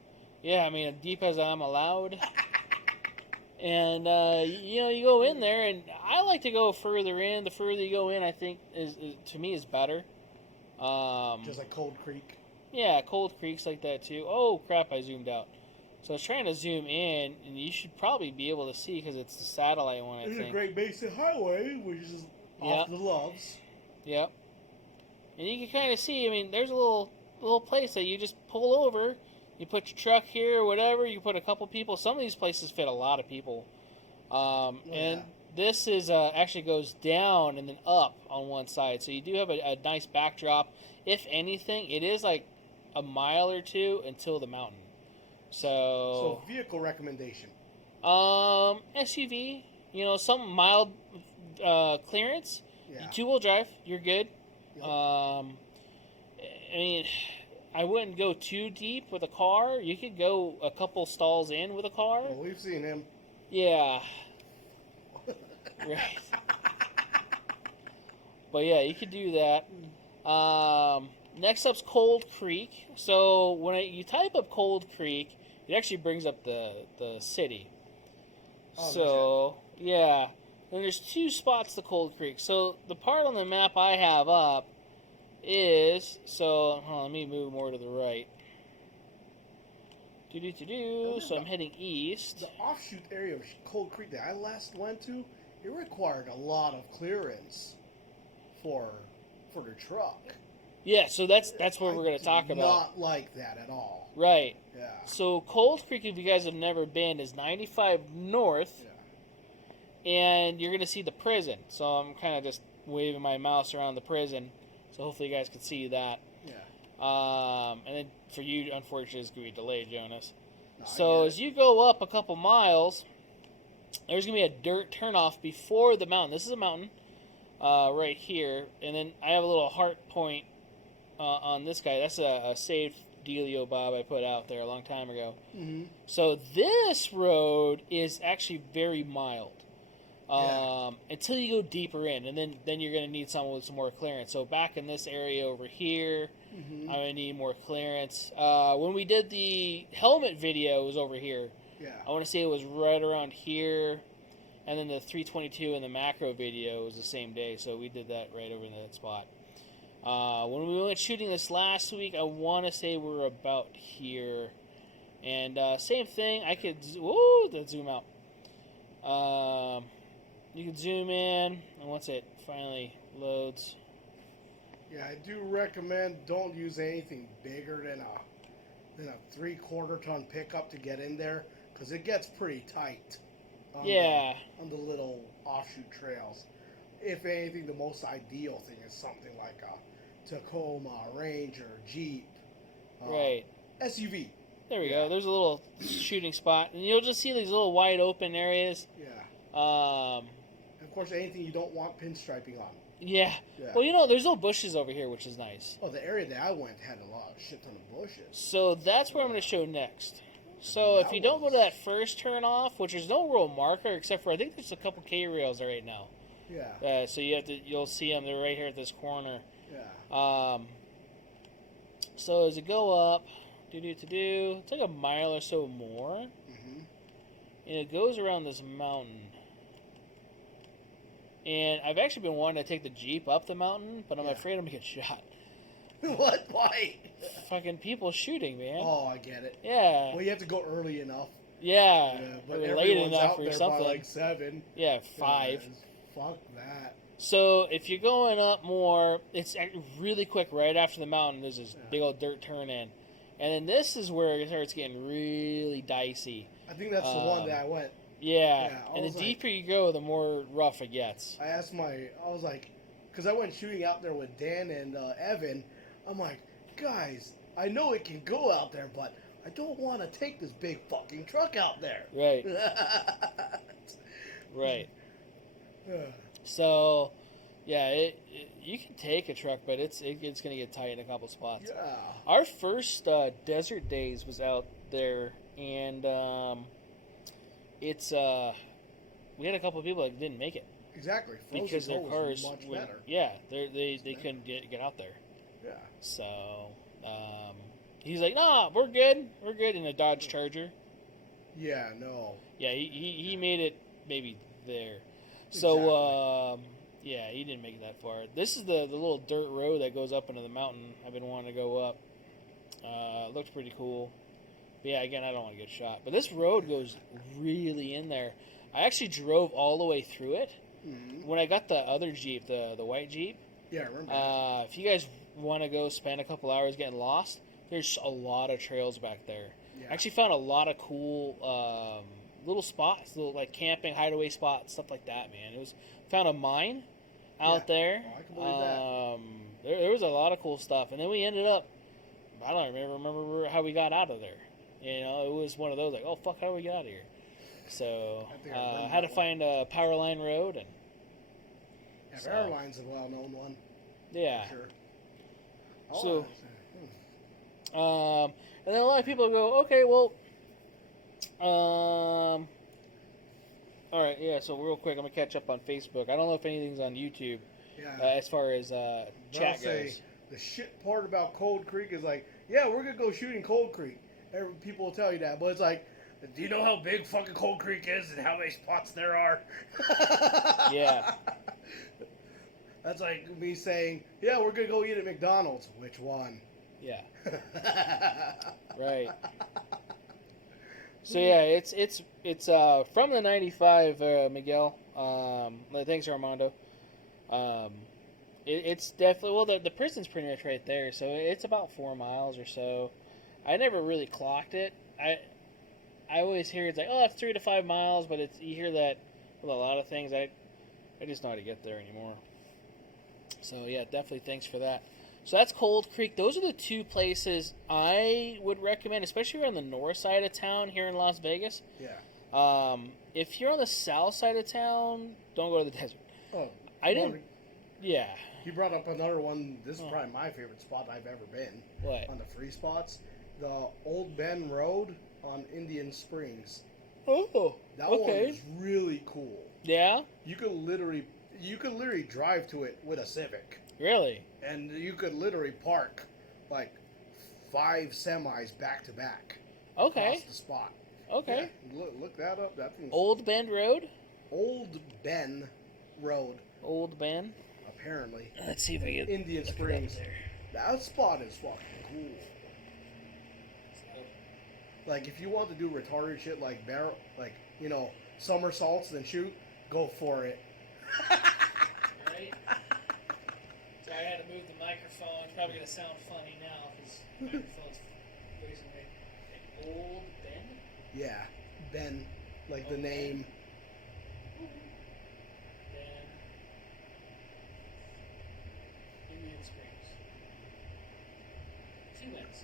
Yeah, I mean, as deep as I'm allowed. And you go in there, and I like to go further in. The further you go in, I think is to me is better. Just like Cold Creek. Yeah, Cold Creek's like that too. Oh crap! I zoomed out. So I was trying to zoom in, and you should probably be able to see because it's the satellite one. There's a Great Basin Highway, which is off the Loves. Yep. And you can kind of see. I mean, there's a little place that you just pull over. You put your truck here or whatever. You put a couple people. Some of these places fit a lot of people. And this is actually goes down and then up on one side. So you do have a nice backdrop. If anything, it is like a mile or two until the mountain. So vehicle recommendation. SUV. Some mild clearance. Yeah. 2-wheel drive. You're good. Yep. I mean, I wouldn't go too deep with a car. You could go a couple stalls in with a car. Well, we've seen him. Yeah. Right. But yeah, you could do that. Next up's Cold Creek. So when you type up Cold Creek, it actually brings up the city. Oh, yeah. And there's 2 spots to Cold Creek. So the part on the map I have up is, let me move more to the right. So I'm heading east. The offshoot area of Cold Creek that I last went to, it required a lot of clearance for the truck. Yeah, so that's what we're going to talk about. Not like that at all. Right. Yeah. So Cold Creek, if you guys have never been, is 95 north. Yeah. And you're going to see the prison. So I'm kind of just waving my mouse around the prison. So hopefully you guys can see that. Yeah. And then for you, unfortunately, it's going to be delayed, Jonas. No, so as you go up a couple miles, there's going to be a dirt turnoff before the mountain. This is a mountain right here. And then I have a little heart point on this guy. That's a saved dealio Bob I put out there a long time ago. Mm-hmm. So this road is actually very mild. Until you go deeper in, and then you're going to need someone with some more clearance. So back in this area over here, I'm going to need more clearance. When we did the helmet video, it was over here. Yeah. I want to say it was right around here, and then the 322 and the macro video was the same day, so we did that right over in that spot. When we went shooting this last week, I want to say we're about here. And same thing, I could zoom out. You can zoom in, and once it finally loads. Yeah, I do recommend don't use anything bigger than a 3/4 ton pickup to get in there, because it gets pretty tight. On the little offshoot trails. If anything, the most ideal thing is something like a Tacoma, Ranger, Jeep, right, SUV. There we go. There's a little shooting spot, and you'll just see these little wide open areas. Yeah. Of course, anything you don't want pinstriping on. Yeah. Well, there's little bushes over here, which is nice. Oh, the area that I went had a shit ton of bushes. So that's what I'm going to show next. So if you don't go to that first turn off, which there's no real marker except for I think there's a couple K rails right now. Yeah. So you'll see them. They're right here at this corner. Yeah. So as you go up, it's like a mile or so more, and it goes around this mountain. And I've actually been wanting to take the Jeep up the mountain, but I'm afraid I'm going to get shot. What? Why? Fucking people shooting, man. Oh, I get it. Yeah. Well, you have to go early enough. Yeah. But late everyone's enough out or there something. by like 7. Yeah, 5. Fuck that. So if you're going up more, it's really quick right after the mountain. There's this big old dirt turn in. And then this is where it starts getting really dicey. I think that's the one that I went. Yeah, and the deeper you go, the more rough it gets. I was like, because I went shooting out there with Dan and Evan, I'm like, guys, I know it can go out there, but I don't want to take this big fucking truck out there. Right. Right. So, yeah, you can take a truck, but it's going to get tight in a couple spots. Yeah. Our first desert days was out there, and it's we had a couple of people that didn't make it. Exactly. Frozen because their cars much better. Yeah, they couldn't get out there. Yeah. So he's like, "No, we're good in a Dodge Charger." Yeah, no. Yeah, he made it maybe there. So Exactly. yeah, he didn't make it that far. This is the little dirt road that goes up into the mountain. I've been wanting to go up. It looks pretty cool. But yeah, again, I don't want to get shot. But this road goes really in there. I actually drove all the way through it. Mm-hmm. When I got the other Jeep, the white Jeep. Yeah, I remember. If you guys want to go spend a couple hours getting lost, there's a lot of trails back there. Yeah. I actually found a lot of cool little spots, little like camping hideaway spots, stuff like that. Man, found a mine out there. Oh, I can believe that. There was a lot of cool stuff, and then we ended up. I don't remember how we got out of there. You know, it was one of those like, oh fuck, how do we get out of here? So I had to find a power line road and. Yeah, power line's a well-known one. Yeah. For sure. And then a lot of people go, okay, well, all right, yeah. So real quick, I'm gonna catch up on Facebook. I don't know if anything's on YouTube. Yeah. As far as chat goes. The shit part about Cold Creek is like, yeah, we're gonna go shoot in Cold Creek. People will tell you that, but it's like, do you know how big fucking Cold Creek is and how many spots there are? Yeah. That's like me saying, yeah, we're gonna go eat at McDonald's. Which one? Yeah. Right. So yeah, it's from the 95, Miguel. Thanks, Armando. It's definitely the prison's pretty much right there, so it's about 4 miles or so. I never really clocked it. I always hear it's like, oh, it's 3 to 5 miles, but you hear that with a lot of things. I just know how to get there anymore. So yeah, definitely thanks for that. So that's Cold Creek. Those are the two places I would recommend, especially if you're on the north side of town here in Las Vegas. Yeah. If you're on the south side of town, don't go to the desert. Oh, I didn't. Yeah. You brought up another one. This is probably my favorite spot I've ever been. What? On the free spots. The Old Bend Road on Indian Springs. Oh, that one is really cool. Yeah? You could literally drive to it with a Civic. Really? And you could literally park like 5 semis back to back. Okay. Across the spot. Okay. Yeah, look that up. That thing's Old Bend Road? Old Bend Road. Old Bend? Apparently. Let's see if I get Indian Springs. That spot is fucking cool. Like if you want to do retarded shit like somersaults then shoot, go for it. Right? So I had to move the microphone. It's probably gonna sound funny now because the microphone's facing me. Old Bend? Yeah, Ben, like the name. Ben. Indian Springs. 2 minutes.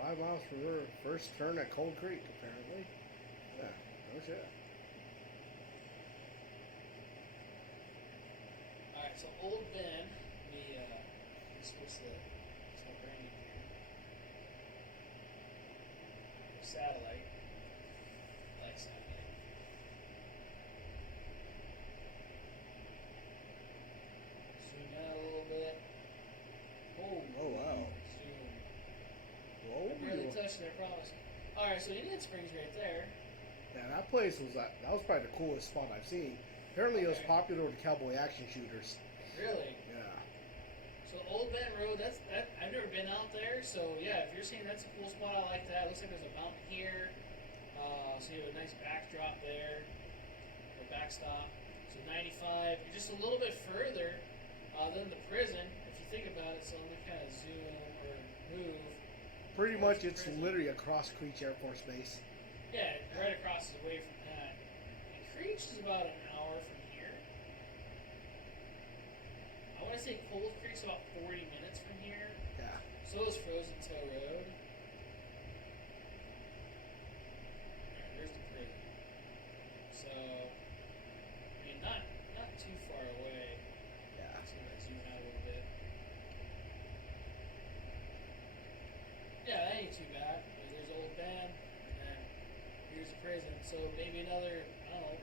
5 miles from her first turn at Cold Creek, apparently. Yeah, no shit. Alright, so Old Bend, what's my branding here? Satellite. I like satellite. Zoom out a little bit. Oh wow. Zoom. Whoa. I barely touched it, I promise. Alright, so Indian Springs right there. Yeah, that place was probably the coolest spot I've seen. Apparently it was popular with cowboy action shooters. Really? Yeah. So Old Bend Road, I've never been out there, so yeah, if you're saying that's a cool spot, I like that. It looks like there's a mountain here. So you have a nice backdrop there, or backstop. So 95, you're just a little bit further than the prison, if you think about it. So I'm gonna kind of zoom or move. Pretty much it's literally across Creech Air Force Base. Yeah, right across is away from that. And Creech is about an hour from here. I want to say Cold Creek's about 40 minutes from here. Yeah. So So is Frozen Toe Road. There's the prison. So, I mean, not too far away. Yeah. So let's zoom out a little bit. Yeah, that ain't too bad. There's Old Ben, and then here's the prison. So maybe another, I don't know,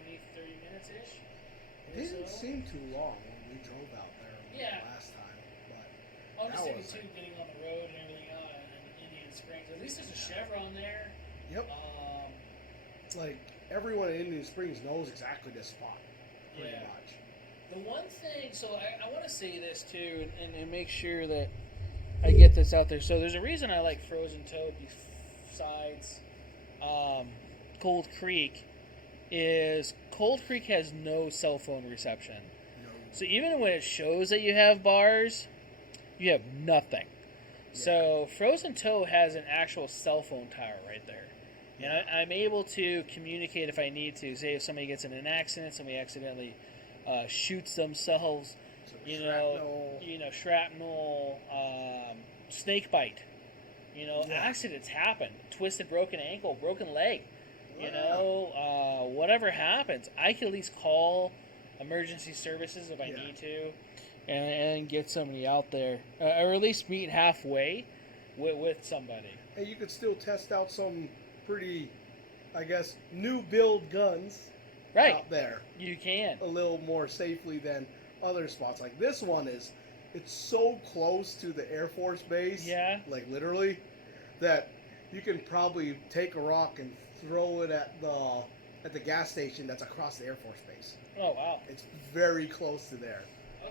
20, 30 minutes-ish. It didn't seem too long when we drove out there last time. I'm just thinking too, getting on the road and everything out in Indian Springs. At least there's a Chevron there. Yep. Like everyone in Indian Springs knows exactly this spot, pretty much. The one thing, so I want to say this too, and make sure that I get this out there. So there's a reason I like Frozen Toad besides Cold Creek. Is Cold Creek has no cell phone reception. No. So even when it shows that you have bars, you have nothing. Yeah. So Frozen Toe has an actual cell phone tower right there. Yeah. And I'm able to communicate if I need to. Say if somebody gets in an accident, somebody accidentally shoots themselves, shrapnel, snake bite. Accidents happen. Twisted broken ankle, broken leg. Whatever happens, I can at least call emergency services if I need to. And get somebody out there, or at least meet halfway with somebody. And you could still test out some pretty, I guess, new build guns out there. You can. A little more safely than other spots. Like this one it's so close to the Air Force Base, like literally, that you can probably take a rock and throw it at the gas station that's across the Air Force Base. Oh, wow. It's very close to there.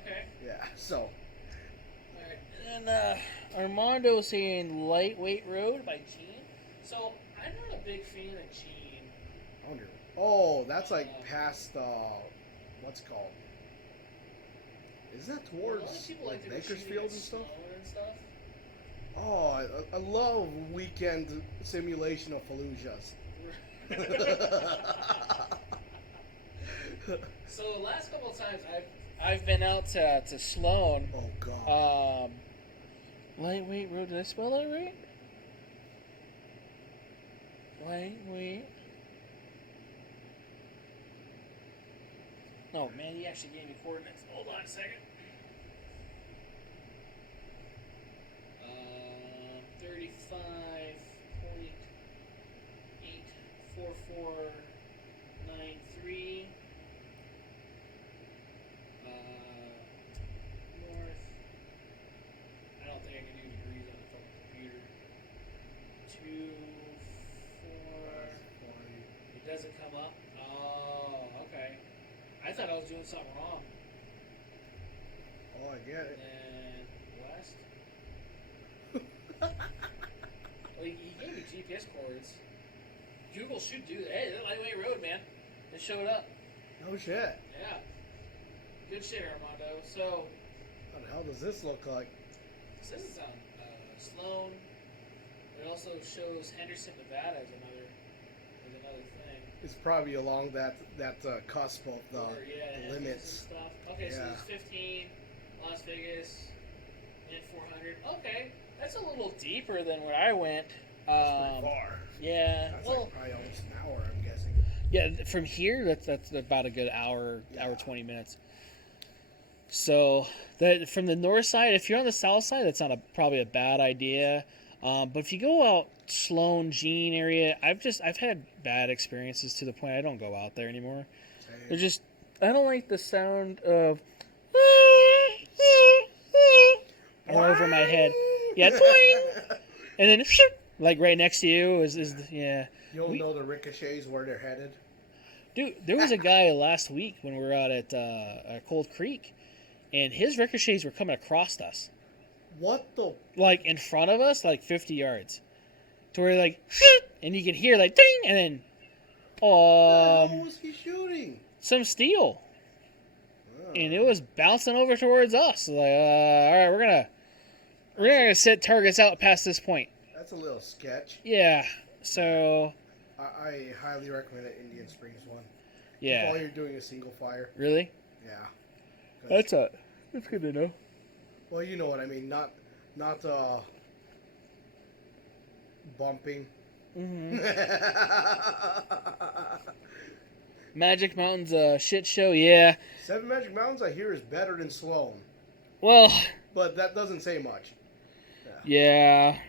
Okay. Yeah, so. Alright, and Armando's saying Lightweight Road by Gene. So, I'm not a big fan of Gene. Oh, that's like past, what's it called? Is that towards like Bakersfield and stuff? Oh, I love weekend simulation of Fallujahs. So the last couple of times I've been out to Sloan. Oh God. Lightweight Road. Did I spell that right? Lightweight. Oh man, he actually gave me coordinates. Hold on a second. 35.84493. North. I don't think I can do degrees on the phone computer. 24. It doesn't come up. Oh, okay. I thought I was doing something wrong. Oh, I get it. And west. Well, he gave me GPS cords. Google should do that. Hey, that Lightweight Road, man. It showed up. No shit. Yeah. Good shit, Armando. So. What the hell does this look like? It says it's on Sloan. It also shows Henderson, Nevada as another thing. It's probably along that cusp of the limits. Stuff. Okay, so there's 15, Las Vegas, and 400. Okay, that's a little deeper than where I went. That's pretty far. Yeah. That's like probably almost an hour, I'm guessing. Yeah, from here, that's about a good hour 20 minutes. So, that from the north side, if you're on the south side, that's not probably a bad idea. But if you go out Sloan, Gene area, I've had bad experiences to the point I don't go out there anymore. They're just, I don't like the sound of all over my head. Yeah, and then like right next to you is yeah. You don't know the ricochets where they're headed. Dude, there was a guy last week when we were out at Cold Creek, and his ricochets were coming across us. What the? Like in front of us, like 50 yards. To where like, and you can hear like ding, and then, what was he shooting? Some steel. Oh. And it was bouncing over towards us. Like, all right, we're gonna set targets out past this point. That's a little sketch. Yeah. So. I highly recommend an Indian Springs one. Yeah. If all you're doing is single fire. Really? Yeah. That's good to know. Well, you know what I mean. Not not bumping. Mm-hmm. Magic Mountain's a shit show, yeah. Seven Magic Mountains, I hear, is better than Sloan. Well, but that doesn't say much. Yeah.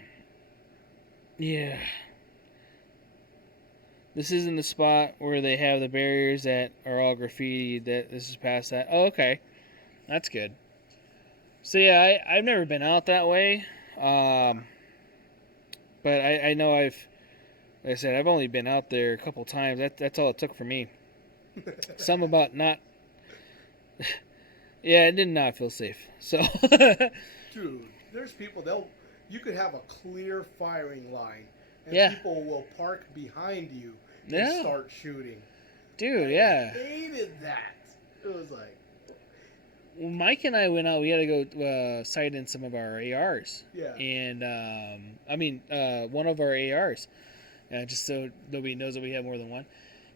This isn't the spot where they have the barriers that are all graffiti. That this is past that. Oh, okay, that's good. So yeah, I've never been out that way, but I know like I said, I've only been out there a couple times. That's all it took for me. Some about not. Yeah, it did not feel safe. So. Dude, there's people you could have a clear firing line, and people will park behind you and start shooting. Dude, I hated that. It was like. Well, Mike and I went out. We had to go sight in some of our ARs. Yeah. And one of our ARs, just so nobody knows that we have more than one.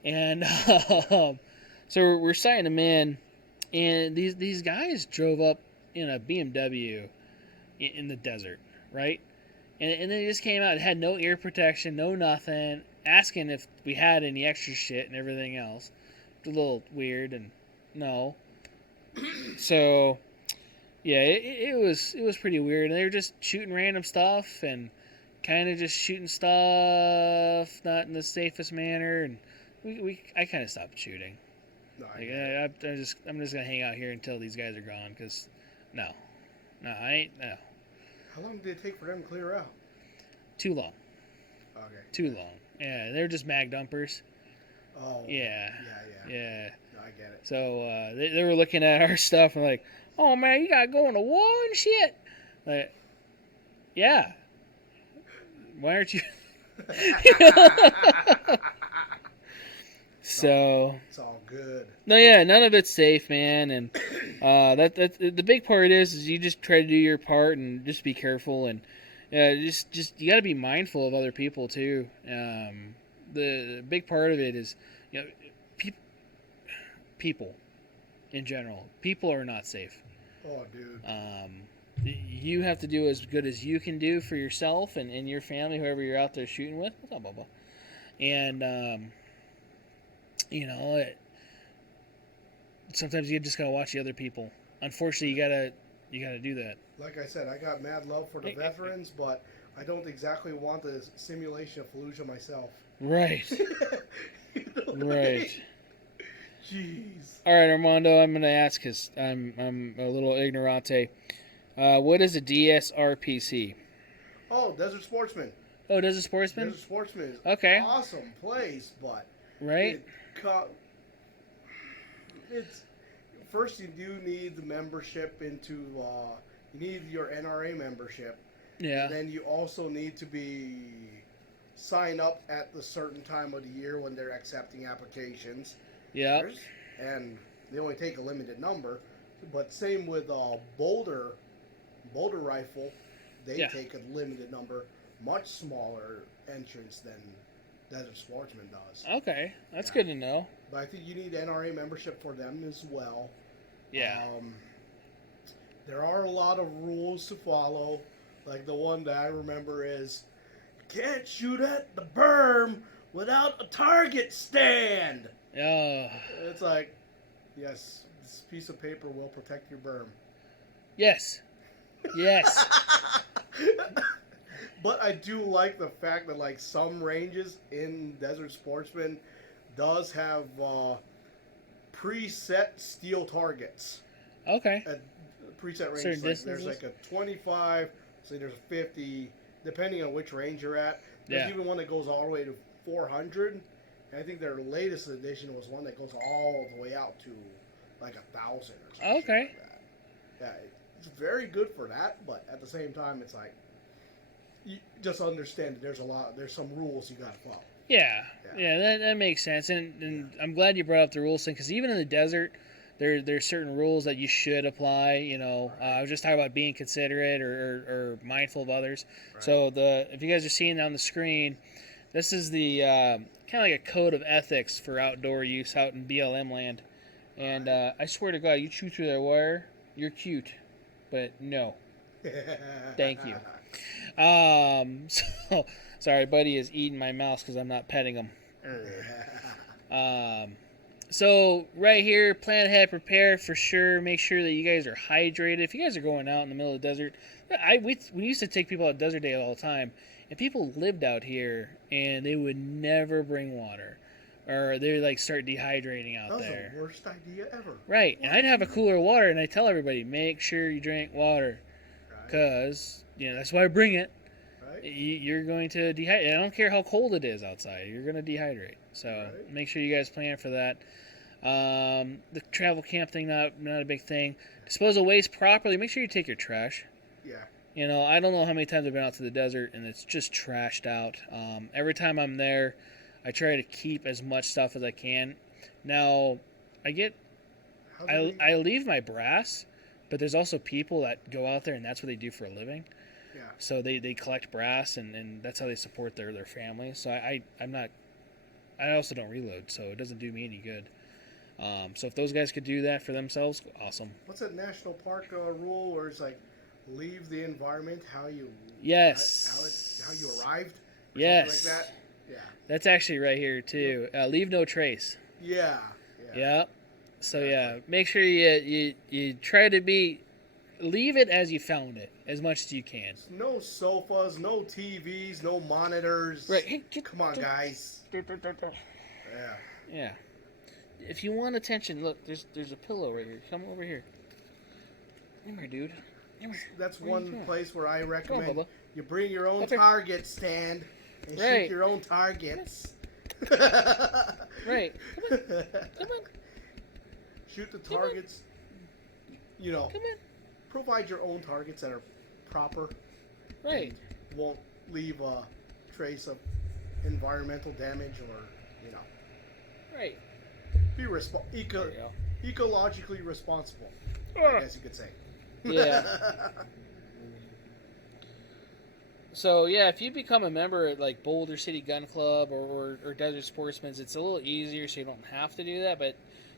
And so we're sighting them in, and these guys drove up in a BMW in the desert, right? And then they just came out. It had no ear protection, no nothing, asking if we had any extra shit and everything else. It's a little weird, and no. So, yeah, it was pretty weird. And they were just shooting random stuff and kind of just shooting stuff not in the safest manner. And I kind of stopped shooting. No, I'm just gonna hang out here until these guys are gone. Because no, I ain't no. How long did it take for them to clear out? Too long. Okay. Too long. Yeah, they're just mag dumpers. Oh. Yeah. No, I get it. So they were looking at our stuff and like, oh man, you got going to war and shit. Like, yeah. Why aren't you? So. It's all good. No, yeah, none of it's safe, man, and that the big part is you just try to do your part and just be careful and just you got to be mindful of other people too. The big part of it is, people in general. People are not safe. Oh, dude. You have to do as good as you can do for yourself and your family, whoever you're out there shooting with. What's up, Bubba? And sometimes you just gotta watch the other people. Unfortunately, you gotta do that. Like I said, I got mad love for the veterans, but I don't exactly want the simulation of Fallujah myself. Right. Right. Jeez. All right, Armando, I'm gonna ask because I'm a little ignorante. What is a DSRPC? Oh, Desert Sportsman. Oh, Desert Sportsman? Desert Sportsman is awesome place, but right. It's first you do need the membership into you need your NRA membership. Yeah. And then you also need to sign up at the certain time of the year when they're accepting applications. Yeah. And they only take a limited number. But same with Boulder Rifle, they take a limited number, much smaller entrance than Desert Sportsman does. Okay, that's good to know. But I think you need NRA membership for them as well. Yeah. There are a lot of rules to follow. Like the one that I remember is, can't shoot at the berm without a target stand. Yeah. It's like, yes, this piece of paper will protect your berm. Yes. Yes. But I do like the fact that like some ranges in Desert Sportsman does have preset steel targets. Okay. At preset range, certain distances? There's like a 25, say there's a 50, depending on which range you're at. There's even one that goes all the way to 400. And I think their latest edition was one that goes all the way out to like 1,000 or something. Okay. Like that. Yeah, it's very good for that, but at the same time, it's like you just understand that there's some rules you gotta follow. Yeah, that makes sense, and I'm glad you brought up the rules thing, because even in the desert, there's certain rules that you should apply. I was just talking about being considerate or mindful of others. Right. So if you guys are seeing on the screen, this is the kind of like a code of ethics for outdoor use out in BLM land, and I swear to God, you chew through that wire, you're cute, but no. Thank you. So sorry, buddy is eating my mouse because I'm not petting him. So right here, plan ahead, prepare for sure. Make sure that you guys are hydrated. If you guys are going out in the middle of the desert, we used to take people out desert day all the time, and people lived out here and they would never bring water, or they would like start dehydrating out there. That was the worst idea ever. Right, and I'd have a cooler of water, and I tell everybody, make sure you drink water, because that's why I bring it. Right. You're going to dehydrate. I don't care how cold it is outside. You're going to dehydrate. So make sure you guys plan for that. The travel camp thing, not a big thing. Dispose of waste properly. Make sure you take your trash. Yeah. I don't know how many times I've been out to the desert and it's just trashed out. Every time I'm there, I try to keep as much stuff as I can. Now, I leave my brass, but there's also people that go out there and that's what they do for a living. Yeah. So they collect brass and that's how they support their family. So I also don't reload, so it doesn't do me any good. So if those guys could do that for themselves, awesome. What's that national park rule where it's like leave the environment how you how you arrived? Yes. Like that? Yeah. That's actually right here too. Leave no trace. Yeah. Yeah. So make sure you try to leave it as you found it as much as you can. No sofas, no TVs, no monitors. Right. Hey, come on, guys. Yeah. If you want attention, look, there's a pillow right here. Come over here. Come here, dude. Come here. That's one place where I recommend you bring your own target stand and shoot your own targets. Right. Come on. Shoot the targets. Come on. Provide your own targets that are proper. Right. Won't leave a trace of environmental damage or, Right. Be ecologically responsible, I guess you could say. Yeah. So, if you become a member at, like, Boulder City Gun Club or Desert Sportsman's, it's a little easier, so you don't have to do that, but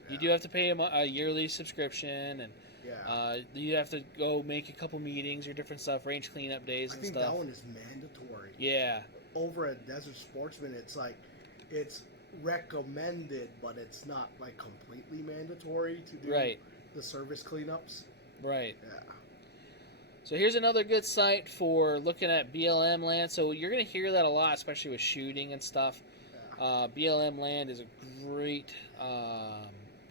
you do have to pay a yearly subscription, and you have to go make a couple meetings or different stuff, range cleanup days and stuff. I think that one is mandatory. Yeah. Over at Desert Sportsman, it's like, it's recommended, but it's not like completely mandatory to do the service cleanups. Right. Yeah. So here's another good site for looking at BLM land. So you're going to hear that a lot, especially with shooting and stuff. Yeah. BLM land is a great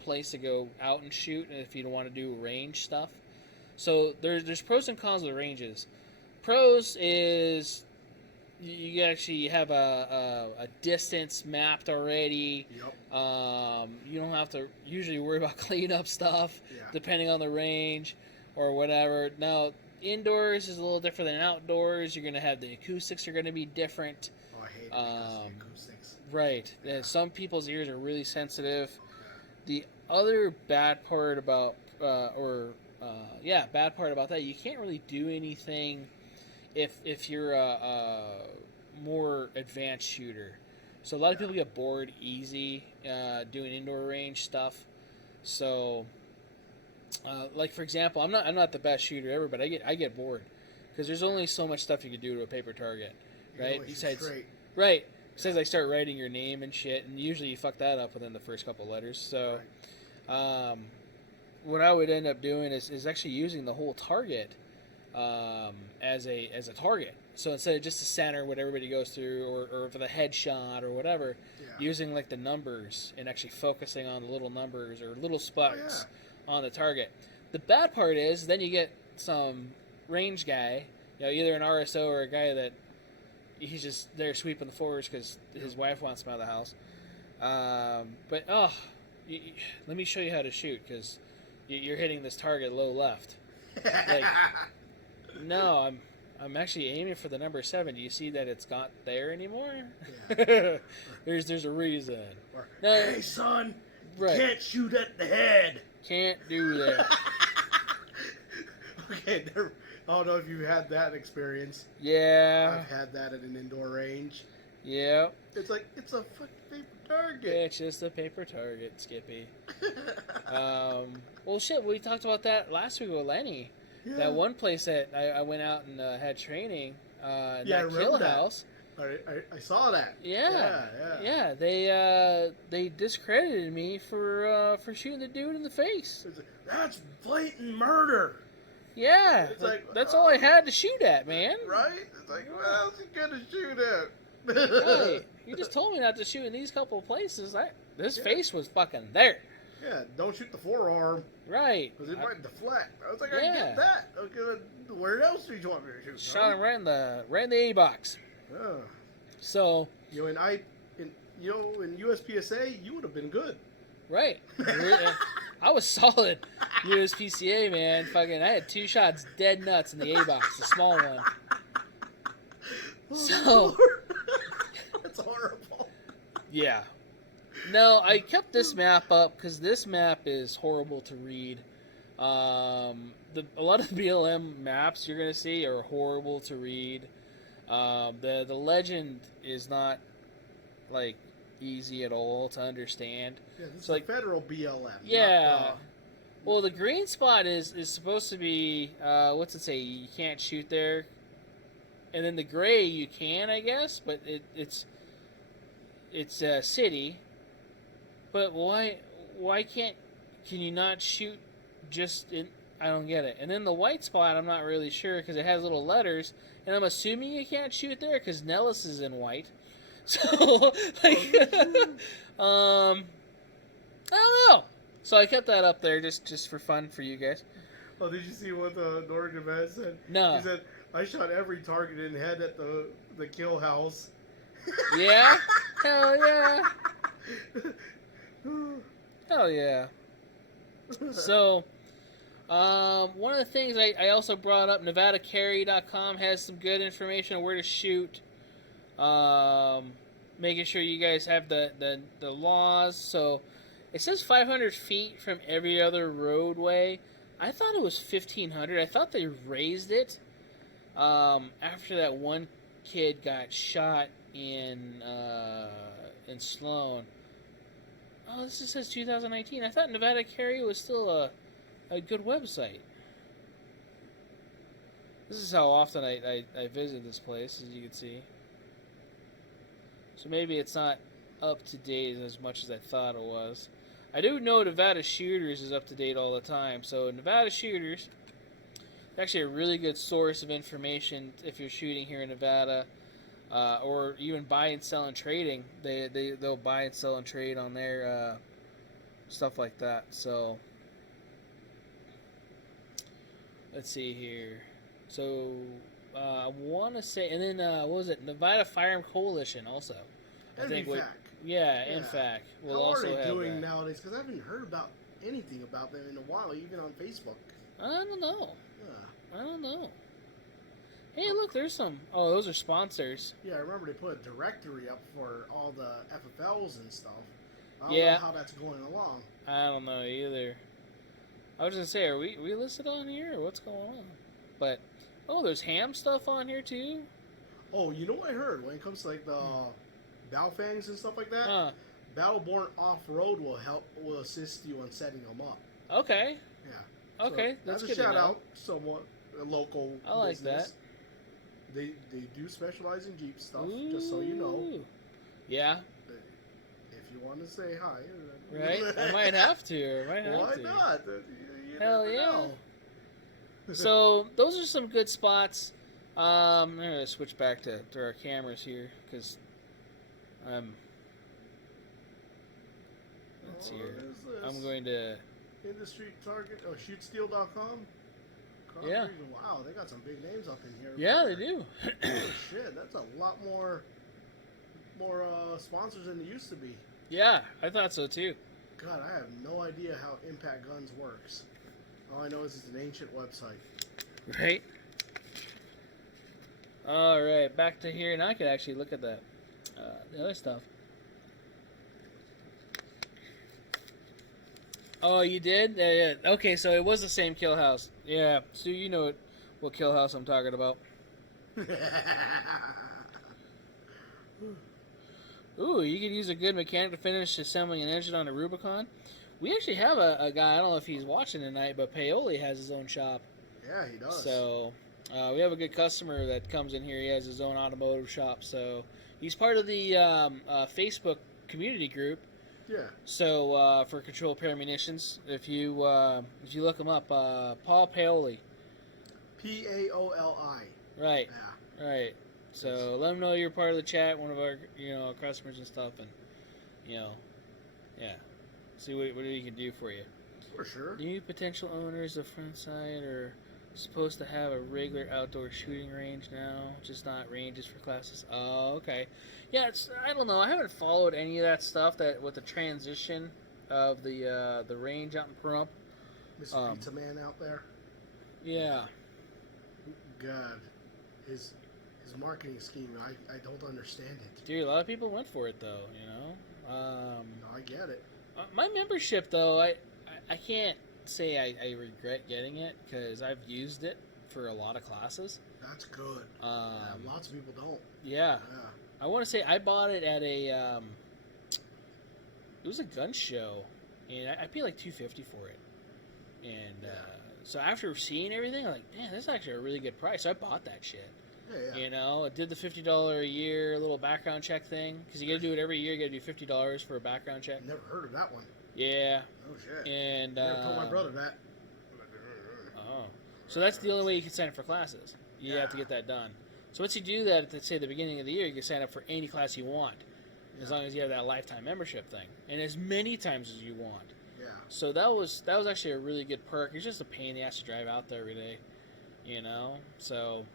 place to go out and shoot if you don't want to do range stuff. So there's pros and cons of the ranges. Pros is you actually have a distance mapped already. Yep. You don't have to usually worry about cleanup stuff, depending on the range or whatever. Now, indoors is a little different than outdoors. You're going to have the acoustics are going to be different. Oh, I hate the acoustics. Right. Yeah. And some people's ears are really sensitive. The other bad part about bad part about that, you can't really do anything if you're a more advanced shooter. So a lot of people get bored easy doing indoor range stuff. So, like for example, I'm not the best shooter ever, but I get bored because there's only so much stuff you can do to a paper target, right? Besides I start writing your name and shit, and usually you fuck that up within the first couple letters. So, what I would end up doing is actually using the whole target as a target. So instead of just the center, what everybody goes through, or for the headshot or whatever, using like the numbers and actually focusing on the little numbers or little spots on the target. The bad part is then you get some range guy, either an RSO or a guy that he's just there sweeping the floors because his wife wants him out of the house. Let me show you how to shoot because you're hitting this target low left. Like, no, I'm actually aiming for the number 7. Do you see that it's not there anymore? Yeah. there's a reason. Hey, son, can't shoot at the head. Can't do that. Okay, I don't know if you've had that experience. Yeah. I've had that at an indoor range. Yeah. It's like, it's a fucking paper target. It's just a paper target, Skippy. Well, shit, we talked about that last week with Lenny. Yeah. That one place that I went out and had training, I that remember kill that. house. I saw that. Yeah. They discredited me for shooting the dude in the face. It's like, that's blatant murder. Yeah, It's like, that's all I had to shoot at, man. Right? It's like, what else you gonna shoot at? Right. You just told me not to shoot in these couple of places. This face was fucking there. Yeah, don't shoot the forearm. Right. Because it might deflect. I was like, I Yeah. get that. Okay, where else do you want me to shoot? Shot him right in the A box. Yeah. So. In USPSA, you would have been good. Right. I was solid. USPCA, man. Fucking, I had 2 shots dead nuts in the A box, the small one. So. That's horrible. Yeah. No, I kept this map up because this map is horrible to read. A lot of the BLM maps you're gonna see are horrible to read. The legend is not like easy at all to understand. Yeah, this is like federal BLM. Yeah. Not, well, the green spot is supposed to be what's it say? You can't shoot there. And then the gray you can, I guess, but it's a city. But why can you not shoot just in? I don't get it. And then the white spot, I'm not really sure because it has little letters, and I'm assuming you can't shoot there because Nellis is in white. So like, I don't know. So I kept that up there just for fun for you guys. Oh, did you see what Norton Nevada said? No. He said, I shot every target in head at the kill house. Yeah? Hell yeah. Hell yeah. So, one of the things I also brought up, NevadaCarry.com has some good information on where to shoot. Making sure you guys have the laws. So, it says 500 feet from every other roadway. I thought it was 1,500. I thought they raised it after that one kid got shot in Sloan. Oh, this just says 2019. I thought Nevada Carry was still a good website. This is how often I visit this place, as you can see. So maybe it's not up to date as much as I thought it was. I do know Nevada Shooters is up to date all the time. So Nevada Shooters is actually a really good source of information if you're shooting here in Nevada. Or even buy and sell and trading. They'll buy and sell and trade on their stuff like that. So let's see here. So I want to say, and then what was it? Nevada Firearm Coalition also. I think. NFAC. We'll How also are they have doing that. nowadays? Because I haven't heard about anything about them in a while, even on Facebook. I don't know. Yeah. I don't know. Hey, look, there's some. Oh, those are sponsors. Yeah, I remember they put a directory up for all the FFLs and stuff. I don't know how that's going along. I don't know either. I was gonna say, are we listed on here, or what's going on? But there's ham stuff on here too. Oh, you know what I heard when it comes to like the Balfangs and stuff like that? Battleborn Off-Road will assist you on setting them up. Okay. Yeah. Okay, So that's a good. shout out, somewhat a local. I like business. They do specialize in Jeep stuff, Ooh. just so you know. Yeah. If you want to say hi. Right? I might have to. Why not? You Hell never yeah. know. So, those are some good spots. I'm going to switch back to our cameras here, because let's see here. I'm going to... Industry Target, shootsteel.com. Yeah. Wow, they got some big names up in here. Yeah, they do. Oh, shit, that's a lot more sponsors than there used to be. Yeah, I thought so too. God, I have no idea how Impact Guns works. All I know is it's an ancient website. Right. All right, back to here. Now I can actually look at the other stuff. Oh, you did? Yeah. Okay, so it was the same kill house. Yeah, so you know what kill house I'm talking about. Ooh, you could use a good mechanic to finish assembling an engine on a Rubicon. We actually have a guy, I don't know if he's watching tonight, but Paoli has his own shop. Yeah, he does. So we have a good customer that comes in here. He has his own automotive shop. So he's part of the Facebook community group. Yeah. So for Control Pair Munitions, if you look him up, Paul Paoli. Paoli. Right. Yeah. Right. So let him know you're part of the chat, one of our customers and stuff, and yeah, see what he can do for you. For sure. New potential owners of Frontside are supposed to have a regular outdoor shooting range now, just not ranges for classes. Oh, okay. Yeah, I don't know. I haven't followed any of that stuff that with the transition of the range out in Pahrump. Mr. Pizza Man out there. Yeah. God, his marketing scheme, I don't understand it. Dude, a lot of people went for it though. No, I get it. My membership though, I can't say I regret getting it because I've used it for a lot of classes. That's good. Lots of people don't. Yeah. I want to say I bought it at a it was a gun show, and I paid like $250 for it. And so after seeing everything, I'm like, man, that's actually a really good price. So I bought that shit. Yeah. I did the $50 a year little background check thing because you got to do it every year. You got to do $50 for a background check. Never heard of that one. Yeah. Oh shit. And I told my brother that. Oh, so that's the only way you can sign up for classes. You have to get that done. So once you do that at the beginning of the year, you can sign up for any class you want, as long as you have that lifetime membership thing, and as many times as you want. Yeah. So that was actually a really good perk. It's just a pain in the ass to drive out there every day, So.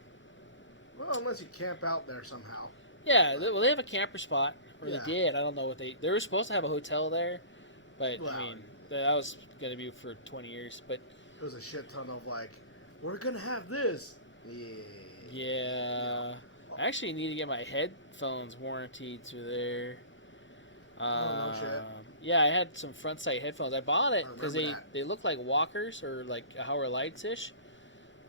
Well, unless you camp out there somehow. Yeah, they have a camper spot, or Yeah. they did. I don't know what they were supposed to have a hotel there, but Well, I mean that was going to be for 20 years. But it was a shit ton of like, we're gonna have this. Yeah. I actually need to get my headphones warranted through there. No shit. Yeah, I had some front sight headphones. I bought it because remember they look like walkers or like Howard Lights ish,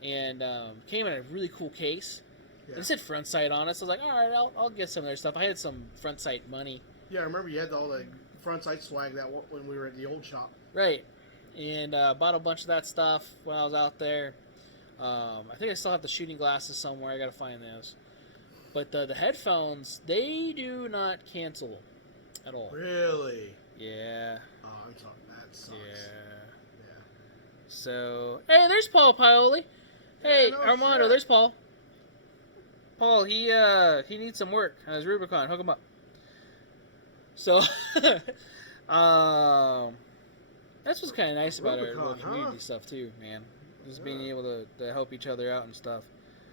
and came in a really cool case. Yeah. It said front sight on it, so I was like, all right, I'll get some of their stuff. I had some front sight money. Yeah, I remember you had all the front sight swag when we were at the old shop. Right, and bought a bunch of that stuff when I was out there. I think I still have the shooting glasses somewhere. I gotta find those. But the headphones, they do not cancel at all. Really? Yeah. Oh, I'm sorry. That sucks. Yeah. So, hey, there's Paul Paoli. Hey, no Armando, shit. there's Paul. Paul, he needs some work on his Rubicon. Hook him up. So, that's what's kind of nice about our little community stuff too, man. Just being able to help each other out and stuff.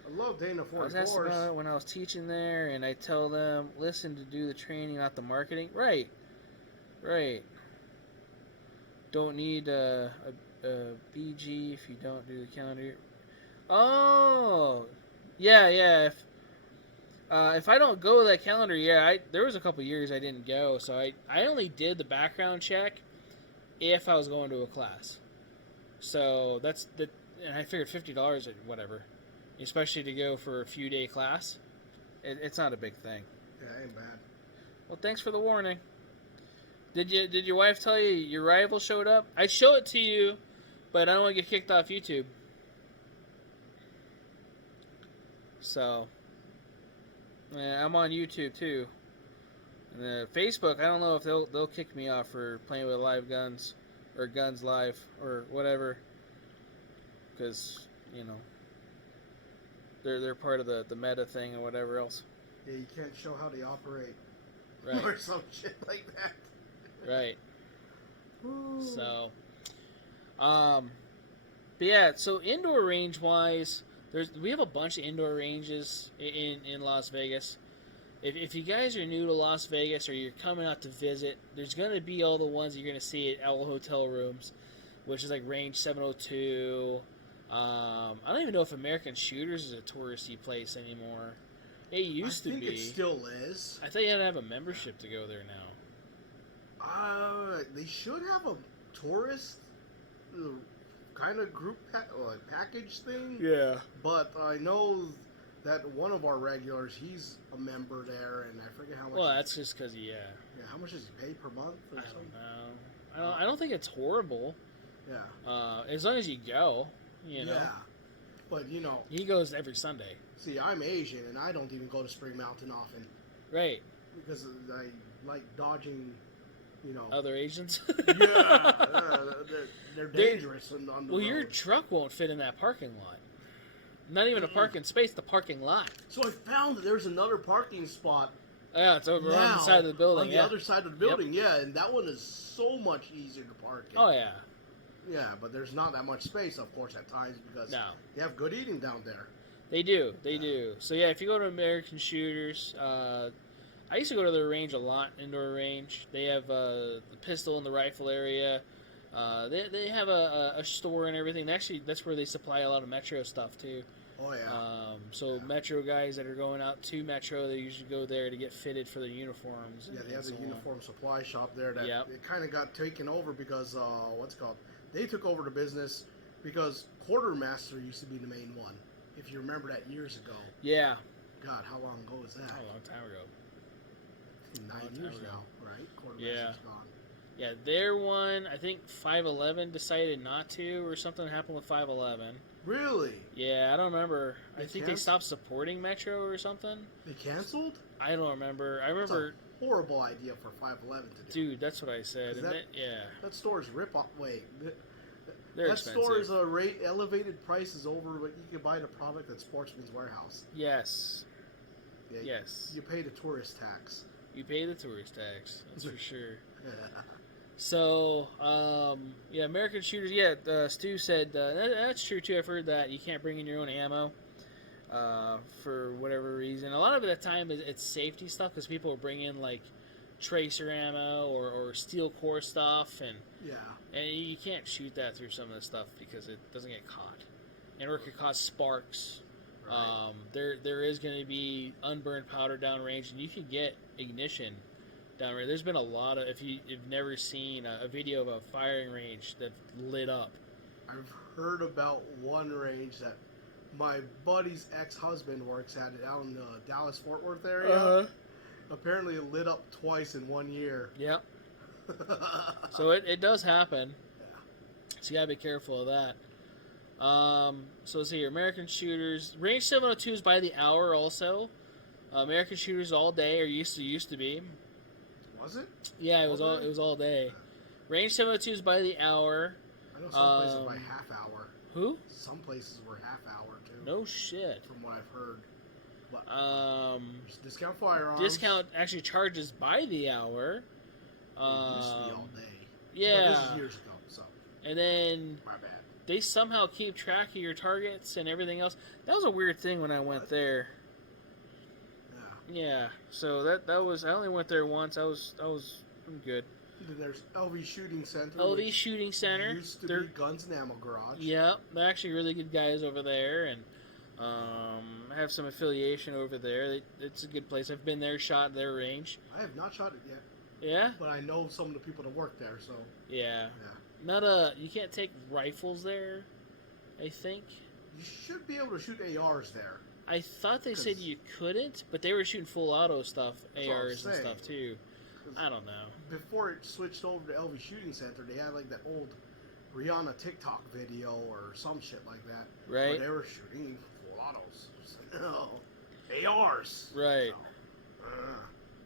I love Dana 44s. I was asked about it when I was teaching there, and I tell them, listen to do the training, not the marketing. Right. Don't need a BG if you don't do the calendar. Oh, yeah. If I don't go to that calendar, there was a couple years I didn't go, so I only did the background check if I was going to a class. So and I figured $50 or whatever, especially to go for a few day class. It's not a big thing. Yeah, ain't bad. Well, thanks for the warning. Did your wife tell you your rival showed up? I'd show it to you, but I don't want to get kicked off YouTube. So, yeah, I'm on YouTube too. And Facebook, I don't know if they'll kick me off for playing with live guns or guns live or whatever, because they're part of the meta thing or whatever else. Yeah, you can't show how they operate. Right. Or some shit like that. Right. Ooh. So, but yeah. So indoor range wise, we have a bunch of indoor ranges in Las Vegas. If you guys are new to Las Vegas or you're coming out to visit, there's going to be all the ones you're going to see at all hotel rooms, which is like Range 702. I don't even know if American Shooters is a touristy place anymore. It used to be. I think it still is. I thought you had to have a membership to go there now. They should have a tourist kind of group package thing. Yeah. But I know that one of our regulars, he's a member there, and I forget how much. Well, that's just because Yeah, how much does he pay per month? Or I something? don't know. I don't think it's horrible. Yeah. As long as you go, Yeah. But, you know... He goes every Sunday. See, I'm Asian, and I don't even go to Spring Mountain often. Right. Because I like dodging, you know... Other Asians? Yeah. They're dangerous on the road. Your truck won't fit in that parking lot. Not even a parking space, the parking lot. So I found that there's another parking spot. Yeah, it's over on the side of the building. On the other side of the building, and that one is so much easier to park in. Oh, yeah. Yeah, but there's not that much space, of course, at times because they have good eating down there. They do. So, yeah, if you go to American Shooters, I used to go to their range a lot, indoor range. They have the pistol and the rifle area. They have a store and everything. Actually, that's where they supply a lot of Metro stuff, too. Oh, yeah. Metro guys that are going out to Metro, they usually go there to get fitted for their uniforms. Yeah, they have the uniform supply shop there that it kind of got taken over because, they took over the business because Quartermaster used to be the main one. If you remember that years ago. Yeah. God, how long ago was that? A long time ago. 9 years now, right? Quartermaster's gone. Yeah, their one, I think 511 decided not to, or something happened with 511. Really? Yeah, I don't remember. I think they stopped supporting Metro or something. They canceled? I don't remember. I remember. That's a horrible idea for 511 to do. Dude, that's what I said. And that store's rip-off. Wait. They're expensive. Store is elevated prices over what you can buy the product at Sportsman's Warehouse. Yes. Yeah, yes. You pay the tourist tax. You pay the tourist tax. That's for sure. So, American Shooters, Stu said, that's true too, I've heard that. You can't bring in your own ammo for whatever reason. A lot of the time it's safety stuff because people will bring in, like, tracer ammo or steel core stuff, and you can't shoot that through some of the stuff because it doesn't get caught. And or it could cause sparks. Right. There is going to be unburned powder downrange, and you can get ignition down there. There's been a lot of, if you've never seen a video of a firing range that lit up. I've heard about one range that my buddy's ex-husband works at it out in the Dallas-Fort Worth area. Apparently it lit up twice in 1 year. Yep. So it does happen. Yeah. So you gotta be careful of that. So let's see here. American Shooters. Range 702 is by the hour also. American Shooters all day, or used to be. Was it? Yeah, it was all day. Range 702 is by the hour. I know some places by half hour. Who? Some places were half hour too. No shit. From what I've heard. But, discount firearms. Discount actually charges by the hour. It used to be all day. Yeah. But this is years ago, so. And then my bad. They somehow keep track of your targets and everything else. That was a weird thing when I went there. Yeah. So that was, I only went there once. I was good. Then there's LV Shooting Center. LV Shooting Center. Used to be Guns and Ammo Garage. Yep, they're actually really good guys over there, and I have some affiliation over there. It's a good place. I've been there, shot their range. I have not shot it yet. Yeah? But I know some of the people that work there, so. Yeah. You can't take rifles there, I think. You should be able to shoot ARs there. I thought they said you couldn't, but they were shooting full auto stuff, ARs and stuff too. I don't know. Before it switched over to LV Shooting Center, they had like that old Rihanna TikTok video or some shit like that. Right. Where they were shooting full autos. ARs. Right.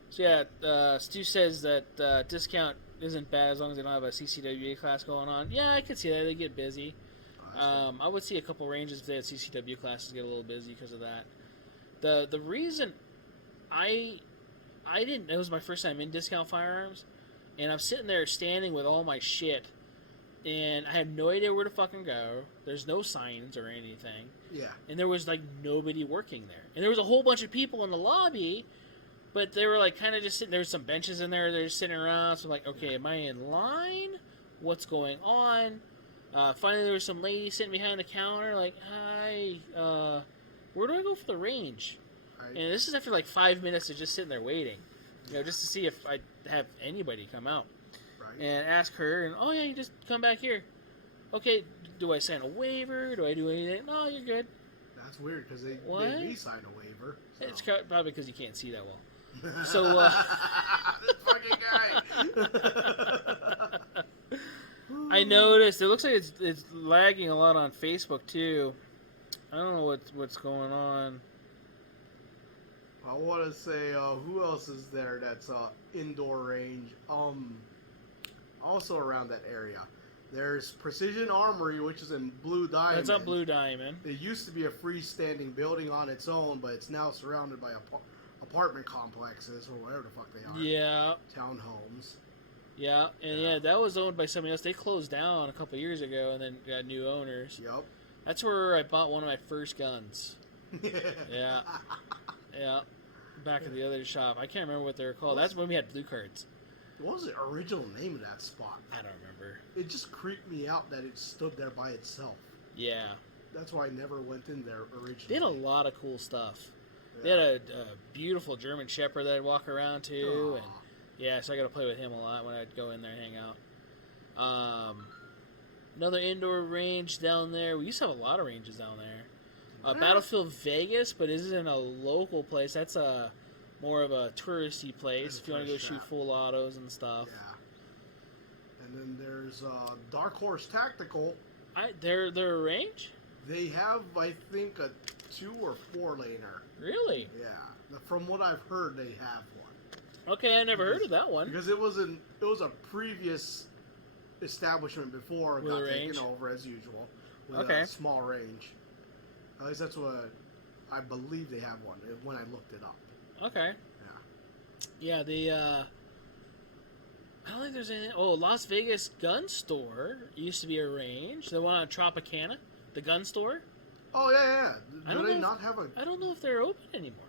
So yeah, Stu says that discount isn't bad as long as they don't have a CCWA class going on. Yeah, I could see that. They get busy. I would see a couple ranges if they had CCW classes get a little busy because of that. The reason I didn't, it was my first time in discount firearms, and I'm sitting there standing with all my shit, and I have no idea where to fucking go. There's no signs or anything. Yeah. And there was like nobody working there. And there was a whole bunch of people in the lobby, but they were like kind of just sitting, there was some benches in there, they're just sitting around, so I'm like, okay, am I in line? What's going on? Finally there was some lady sitting behind the counter, like, hi, where do I go for the range? And this is after like 5 minutes of just sitting there waiting, just to see if I have anybody come out. Right. And ask her, and oh yeah, you just come back here. Okay, do I sign a waiver? Do I do anything? No, you're good. That's weird because they made me sign a waiver. So. It's probably because you can't see that well. So, this fucking guy. I noticed it looks like it's lagging a lot on Facebook too. I don't know what's going on. I want to say, who else is there that's indoor range? Also around that area. There's Precision Armory, which is in Blue Diamond. That's up Blue Diamond. It used to be a freestanding building on its own, but it's now surrounded by apartment complexes or whatever the fuck they are. Yeah. Townhomes. Yeah, and that was owned by somebody else. They closed down a couple years ago and then got new owners. Yep. That's where I bought one of my first guns. Yeah. Yeah. Back at the other shop. I can't remember what they were called. That's when we had blue cards. What was the original name of that spot? I don't remember. It just creeped me out that it stood there by itself. Yeah. That's why I never went in there originally. They had a lot of cool stuff. Yeah. They had a beautiful German Shepherd that I'd walk around to. And yeah, so I got to play with him a lot when I'd go in there and hang out. Another indoor range down there. We used to have a lot of ranges down there. Battlefield Vegas, but this isn't a local place. That's more of a touristy place if you want to go shoot full autos and stuff. Yeah. And then there's Dark Horse Tactical. Their range? They have, I think, a 2 or 4 laner. Really? Yeah. From what I've heard, they have one. Okay, I never heard of that one. Because it was a previous establishment before it got taken over as usual with a small range. At least that's what I believe they have one when I looked it up. Okay. Yeah. Yeah. I don't think there's any. Oh, Las Vegas Gun Store used to be a range. The one on Tropicana, the gun store. Oh yeah. Do they not have a? I don't know if they're open anymore.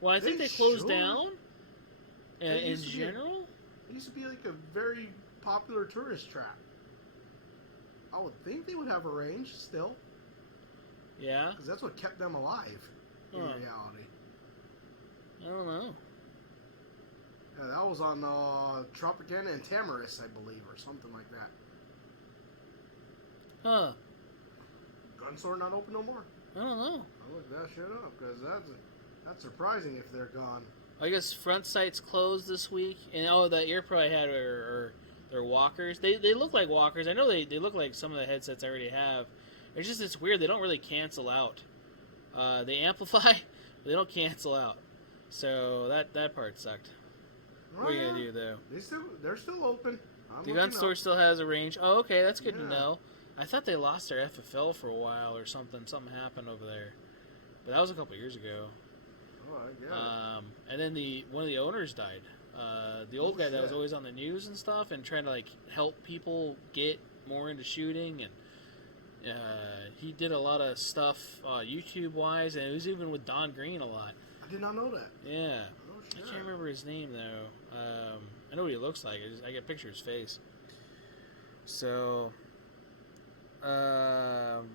Well, I think they closed down. In general, it used to be like a very popular tourist trap. I would think they would have a range still. Yeah. Because that's what kept them alive in reality. I don't know. Yeah, that was on Tropicana and Tamaris, I believe, or something like that. Huh. Gun store not open no more? I don't know. I'll look that shit up, because that's surprising if they're gone. I guess front sights closed this week. And the ear pro I had are walkers. They look like walkers. I know they look like some of the headsets I already have. It's weird. They don't really cancel out. They amplify, but they don't cancel out. So that part sucked. What are you gonna do though? They're still open. The gun store still has a range. Oh, okay, that's good to know. I thought they lost their FFL for a while or something. Something happened over there, but that was a couple years ago. Oh, I get it. And then one of the owners died. The old guy that was always on the news and stuff and trying to like help people get more into shooting, and he did a lot of stuff YouTube wise, and it was even with Don Green a lot. I did not know that. Yeah. I can't remember his name though. I know what he looks like. I get a picture of his face. So, and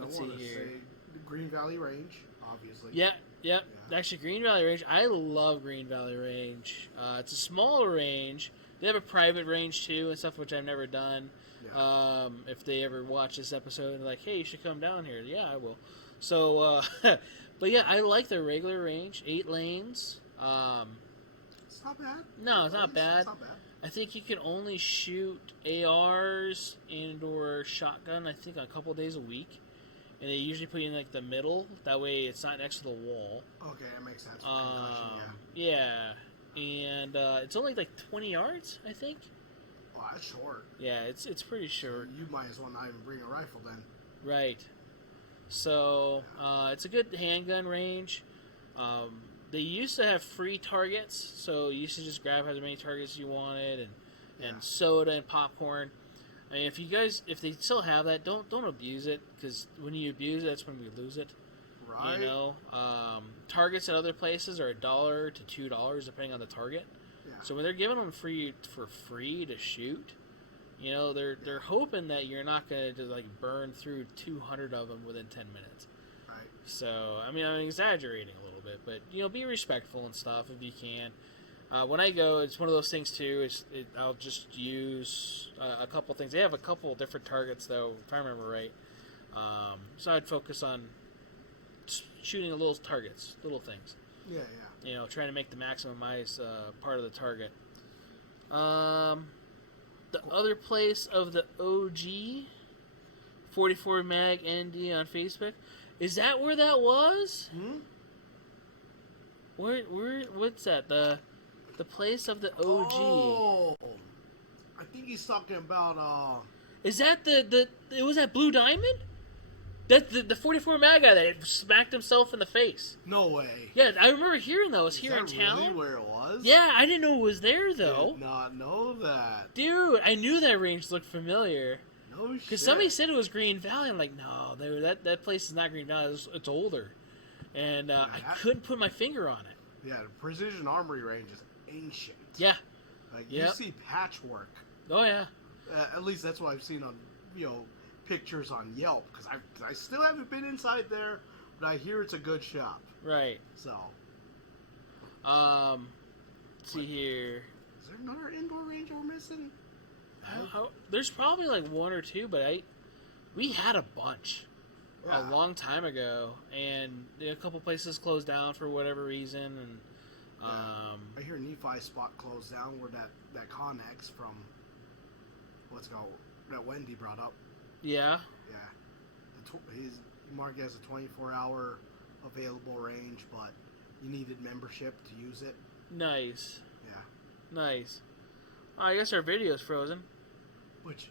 I want to say the Green Valley Range, obviously. Yeah. Actually, Green Valley Range. I love Green Valley Range. It's a smaller range. They have a private range too and stuff, which I've never done. Yeah. If they ever watch this episode and they're like, hey, you should come down here. Yeah, I will. So, but yeah, I like the regular range, 8 lanes. It's not bad. No, it's not bad. It's not bad. I think you can only shoot ARs and/or shotgun. I think a couple days a week, and they usually put you in like the middle. That way, it's not next to the wall. Okay, that makes sense. Yeah, and it's only like 20 yards, I think. Oh, that's short. Yeah, it's pretty short. You might as well not even bring a rifle then. Right. So it's a good handgun range. They used to have free targets, so you used to just grab as many targets as you wanted, and soda and popcorn. I mean, if they still have that, don't abuse it, because when you abuse it, that's when we lose it. Right. You know, targets at other places are $1 to $2 depending on the target. Yeah. So when they're giving them for free to shoot, you know, they're hoping that you're not going to like burn through 200 of them within 10 minutes. Right. So, I mean, I'm exaggerating a little bit, but, you know, be respectful and stuff if you can. When I go, it's one of those things, too. I'll just use a couple things. They have a couple different targets, though, if I remember right. So I'd focus on shooting little targets, little things. Yeah. You know, trying to make the maximize part of the target. The other place of the OG 44 Mag ND on Facebook. Is that where that was? Hmm? Where what's that? The place of the OG. Oh, I think he's talking about Is that it was that Blue Diamond? That the 44 Mag guy that smacked himself in the face. No way. Yeah, I remember hearing that. It was Is here that in town. really where it was? Yeah, I didn't know it was there though. Did not know that. Dude, I knew that range looked familiar. No shit. Because somebody said it was Green Valley. I'm like, no, that place is not Green Valley. It's older. And I couldn't put my finger on it. Yeah, the Precision Armory range is ancient. Yeah. Like, Yep. you see patchwork. Oh, yeah. At least that's what I've seen on, pictures on Yelp. Because I still haven't been inside there, but I hear it's a good shop. Right. So. Let's see here. Is there another indoor range we're missing? There's probably like one or two, but we had a bunch a long time ago, and a couple places closed down for whatever reason, and I hear Nephi spot closed down where that Connex from that Wendy brought up. Yeah. Yeah. He's marked as a 24-hour available range, but you needed membership to use it. Nice. Yeah. Nice. Oh, I guess our video's frozen. Which?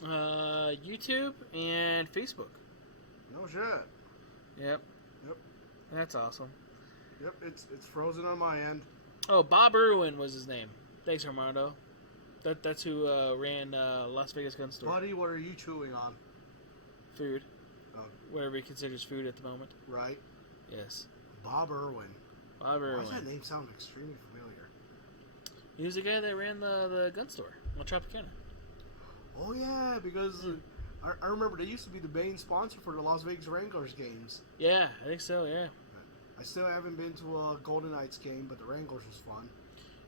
YouTube and Facebook. No shit. Yep. Yep. That's awesome. Yep, it's frozen on my end. Oh, Bob Irwin was his name. Thanks, Armando. That's who ran Las Vegas Gun Store. Buddy, what are you chewing on? Food. Oh. Whatever he considers food at the moment. Right. Yes. Bob Irwin. Bob Irwin. Why does that name sound extremely familiar? He was the guy that ran the gun store on Tropicana. Oh, yeah, because I remember they used to be the main sponsor for the Las Vegas Wranglers games. Yeah, I think so, yeah. I still haven't been to a Golden Knights game, but the Wranglers was fun.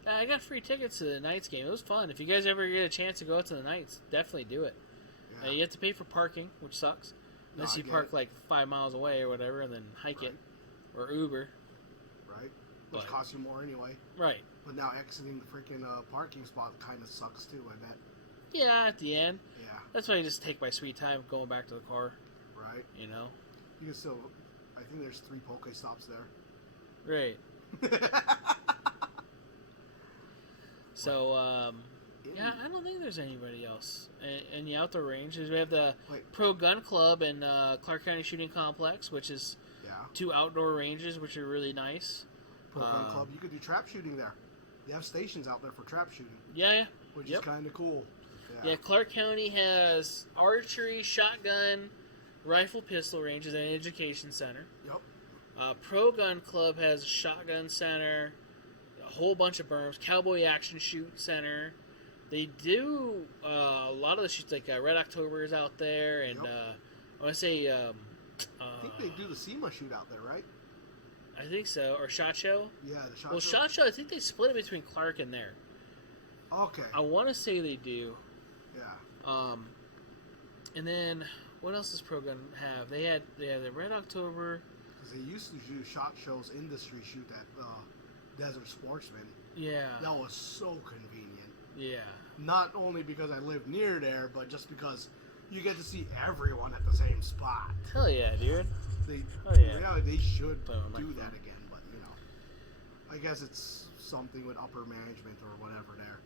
Yeah, I got free tickets to the Knights game. It was fun. If you guys ever get a chance to go out to the Knights, definitely do it. Yeah. You have to pay for parking, which sucks. Unless you park like 5 miles away or whatever, and then hike it. Or Uber. Right. Which costs you more anyway. Right. But now exiting the freaking parking spot kind of sucks too, I bet. Yeah, at the end. Yeah. That's why I just take my sweet time going back to the car. Right. You know? You can still, I think there's 3 Poke stops there. Right. So, yeah, I don't think there's anybody else in the outdoor ranges. We have the Pro Gun Club and Clark County Shooting Complex, which is 2 outdoor ranges, which are really nice. Pro Gun Club, you could do trap shooting there. You have stations out there for trap shooting. Yeah. Which is kind of cool. Yeah, Clark County has archery, shotgun, rifle, pistol ranges, and an education center. Yep. Pro Gun Club has a shotgun center, a whole bunch of berms, cowboy action shoot center. They do a lot of the shoots, like Red October is out there, and I want to say... I think they do the SEMA shootout there, right? I think so. Or SHOT Show? Yeah, the SHOT Show. Well, SHOT Show, I think they split it between Clark and there. Okay. I want to say they do. Yeah. And then, what else does Pro Gun have? They had the Red October. Because they used to do SHOT Show's industry shoot at Desert Sportsman. Yeah. That was so convenient. Yeah. Not only because I live near there, but just because you get to see everyone at the same spot. Hell yeah, dude. They should do that again, but I guess it's something with upper management or whatever there.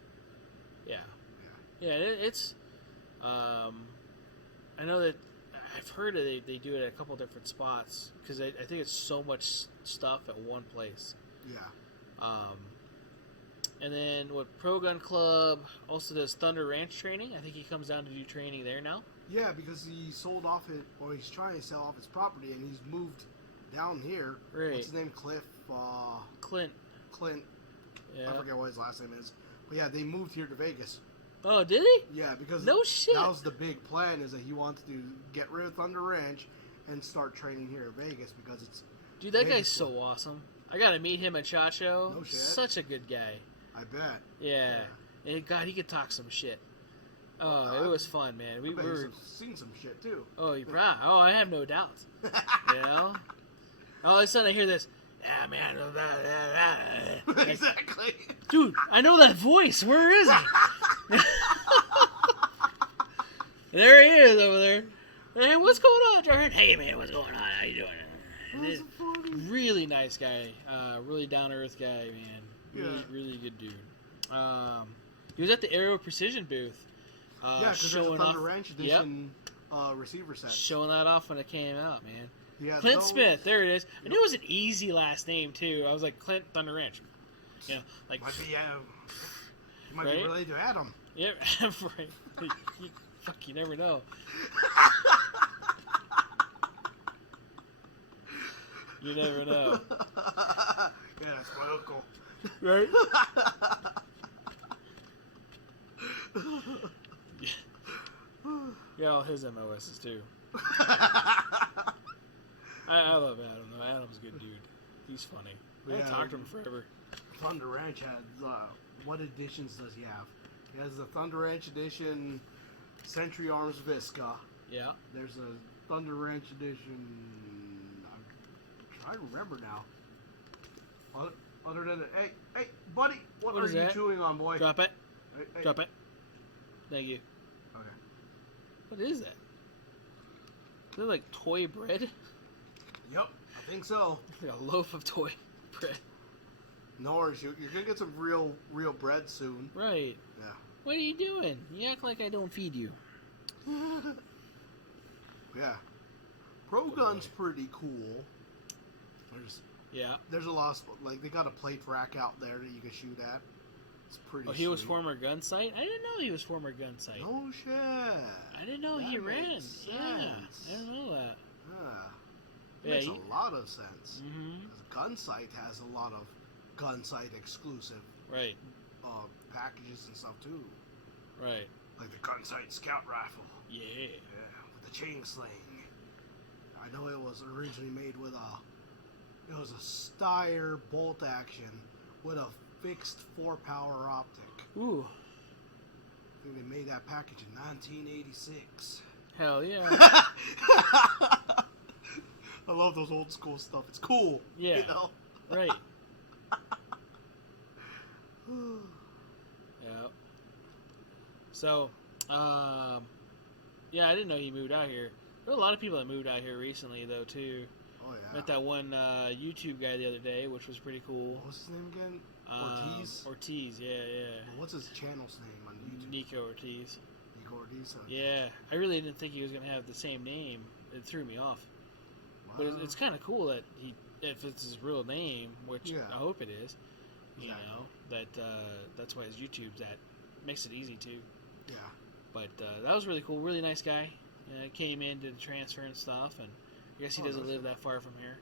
Yeah, it's. I know that I've heard that they do it at a couple different spots because I think it's so much stuff at one place. Yeah. And then Pro Gun Club also does Thunder Ranch training. I think he comes down to do training there now. Yeah, because he sold off it, or he's trying to sell off his property, and he's moved down here. Right. What's his name? Clint. Yeah. I forget what his last name is. But yeah, they moved here to Vegas. Oh, did he? Yeah, because no shit. That was the big plan, is that he wanted to get rid of Thunder Ranch and start training here in Vegas because it's... Dude, that guy's so awesome. I got to meet him at SHOT Show. No shit. Such a good guy. I bet. Yeah. And God, he could talk some shit. Oh, it was fun, man. We were seeing some shit too. Oh, you proud? Oh, I have no doubt. You know. All of a sudden, I hear this. Yeah, man. Exactly. Dude, I know that voice. Where is it? There he is over there. Hey, what's going on, Jordan? Hey, man, what's going on? How you doing? That's funny. Really nice guy. Really down-to-earth guy, man. Really good dude. He was at the Aero Precision booth. Because there's a Thunder Ranch Edition receiver set. Showing that off when it came out, man. Yeah, Clint Smith, there it is. I knew it was an easy last name, too. I was like, Clint Thunder Ranch. You know, like... Might be related to Adam. Yeah, right. Fuck, you never know. You never know. Yeah, that's my uncle. Right? Yeah, all his MOSs too. I love Adam though. Adam's a good dude. He's funny. I haven't talked to him forever. Thunder Ranch has what editions does he have? He has the Thunder Ranch Edition, Century Arms Visca. Yeah. There's a Thunder Ranch Edition. I'm trying to remember now. Other than hey, buddy, what are you chewing on, boy? Drop it. Hey. Drop it. Thank you. Okay. What is that? Is that like toy bread? Yep, I think so. Like a loaf of toy bread. No worries, you're gonna get some real bread soon. Right. Yeah. What are you doing? You act like I don't feed you. Yeah. Pro Gun's pretty cool. There's a lot of, they got a plate rack out there that you can shoot at. It's pretty he was former gun sight? I didn't know he was former gun sight. Oh shit. I didn't know he ran. Sense. Yeah. I didn't know that. Makes a lot of sense. Mm-hmm. Gun sight has a lot of gun sight exclusive packages and stuff too. Right. Like the gun sight scout rifle. Yeah. With the chain sling. I know it was originally made with it was a Steyr bolt action with a fixed 4-power optic. Ooh. I think they made that package in 1986. Hell yeah. I love those old school stuff. It's cool. Yeah. You know? Right. Yeah. So, I didn't know he moved out here. There were a lot of people that moved out here recently, though, too. Oh, yeah. Met that one YouTube guy the other day, which was pretty cool. What's his name again? Ortiz? Ortiz, yeah. Well, what's his channel's name on YouTube? Nico Ortiz. Nico Ortiz? Okay. Yeah. I really didn't think he was going to have the same name. It threw me off. Wow. But it's kind of cool that if it's his real name, which I hope it is, you know, that's why his YouTube's at. Makes it easy, too. Yeah. But that was really cool. Really nice guy. Came in, did the transfer and stuff, and I guess he doesn't live that far from here.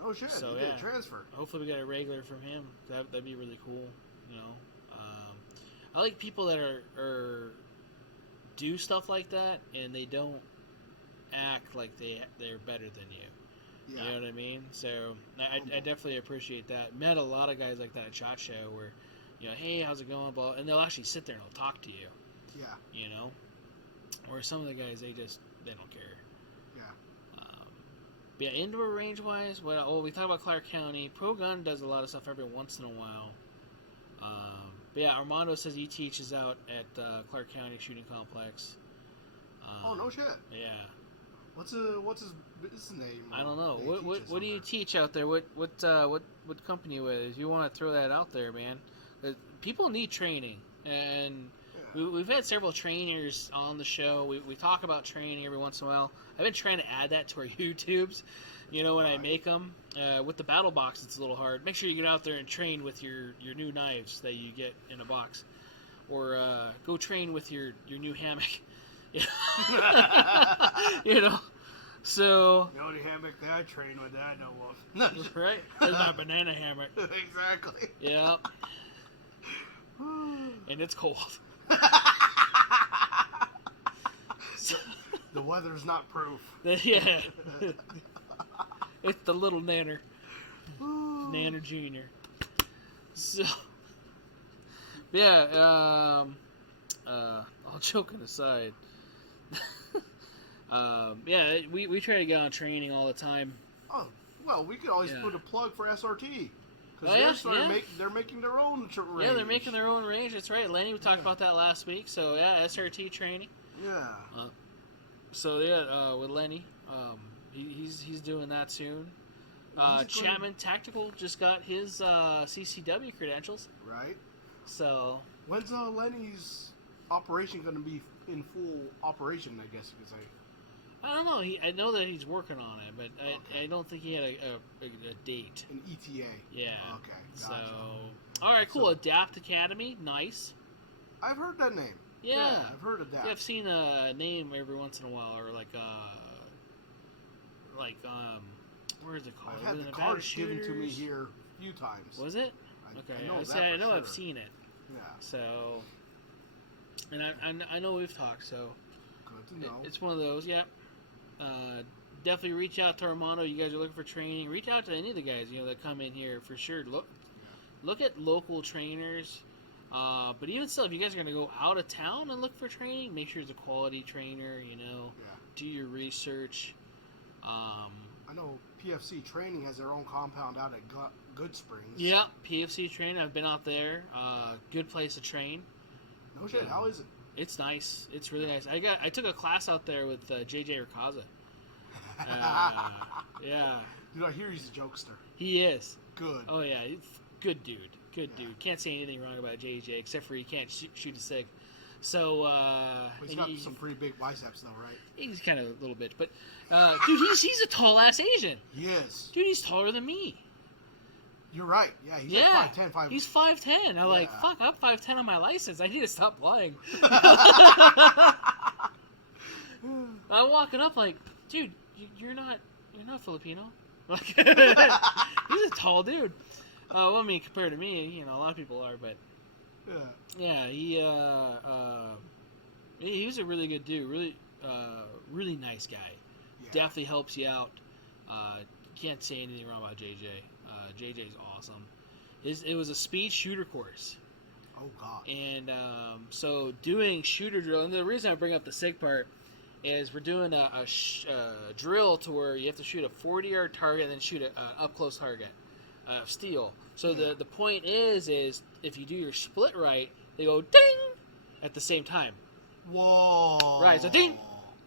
Oh, shit. So, you did a transfer. Hopefully we got a regular from him. That'd be really cool, you know. I like people that are do stuff like that, and they don't act like they're better than you. Yeah. You know what I mean? So I definitely appreciate that. Met a lot of guys like that at SHOT Show where, you know, hey, how's it going? And they'll actually sit there and they'll talk to you. Yeah. You know? Or some of the guys, they don't care. Yeah. Indoor range wise, we talk about Clark County. Pro Gun does a lot of stuff every once in a while. Armando says he teaches out at Clark County Shooting Complex. Oh, no shit. Yeah. What's his business name? I don't know. What do you teach out there? What company with? If you want to throw that out there, man. People need training, and we've had several trainers on the show. We talk about training every once in a while. I've been trying to add that to our YouTubes. You know, when I make them. With the battle box, it's a little hard. Make sure you get out there and train with your new knives that you get in a box. Or go train with your new hammock. You know? So... The only hammock that I train with that I know of. Right? That's my banana hammock. Exactly. Yeah. And it's cold. The weather's not proof. Yeah. It's the little Nanner. Nanner Jr. So, all joking aside, we try to get on training all the time. Oh, well, we could always put a plug for SRT. Because they're making their own range. Yeah, they're making their own range. That's right. Lenny, we talked about that last week. So, SRT training. Yeah. So yeah, with Lenny, he's doing that soon. Chapman Tactical just got his CCW credentials. Right. So when's Lenny's operation going to be in full operation? I guess you could say. I don't know. I know that he's working on it, but I don't think he had a date. An ETA. Yeah. Okay. Gotcha. So, all right, cool. So, Adapt Academy, nice. I've heard that name. Yeah, I've heard of that. Yeah, I've seen a name every once in a while, or where is it called? I've had the cards given to me here a few times. Was it? Okay. I know I've seen it. Yeah. So, and I know we've talked. So, good to know. It's one of those. Yep. Definitely reach out to Armando. You guys are looking for training. Reach out to any of the guys that come in here for sure. Look at local trainers. But even still, if you guys are going to go out of town and look for training, make sure it's a quality trainer. Do your research. I know PFC Training has their own compound out at Good Springs. Yeah, PFC Training. I've been out there. Good place to train. No shit. How is it? It's nice. It's really nice. I took a class out there with JJ Rakaza. Yeah. Dude, I hear he's a jokester. He is. Good. Oh yeah, good dude. Good dude. Can't say anything wrong about JJ except for he can't shoot a sig. So he's got some pretty big biceps though, right? He's kind of a little bit, but dude, he's a tall ass Asian. He is. Dude, he's taller than me. You're right. Yeah, he's like 5'10". He's 5'10". I'm like, fuck, I'm 5'10" on my license. I need to stop lying. I'm walking up like, dude, you're not Filipino. Like, he's a tall dude. Well, I mean, compared to me, a lot of people are, but yeah, he was a really good dude, really nice guy. Yeah. Definitely helps you out. Can't say anything wrong about JJ. JJ's awesome. It was a speed shooter course. Oh God. And so doing shooter drill, and the reason I bring up the SIG part is we're doing a drill to where you have to shoot a 40-yard target and then shoot an up-close target of steel. So the point is if you do your split right, they go ding at the same time. Whoa. Right, so ding,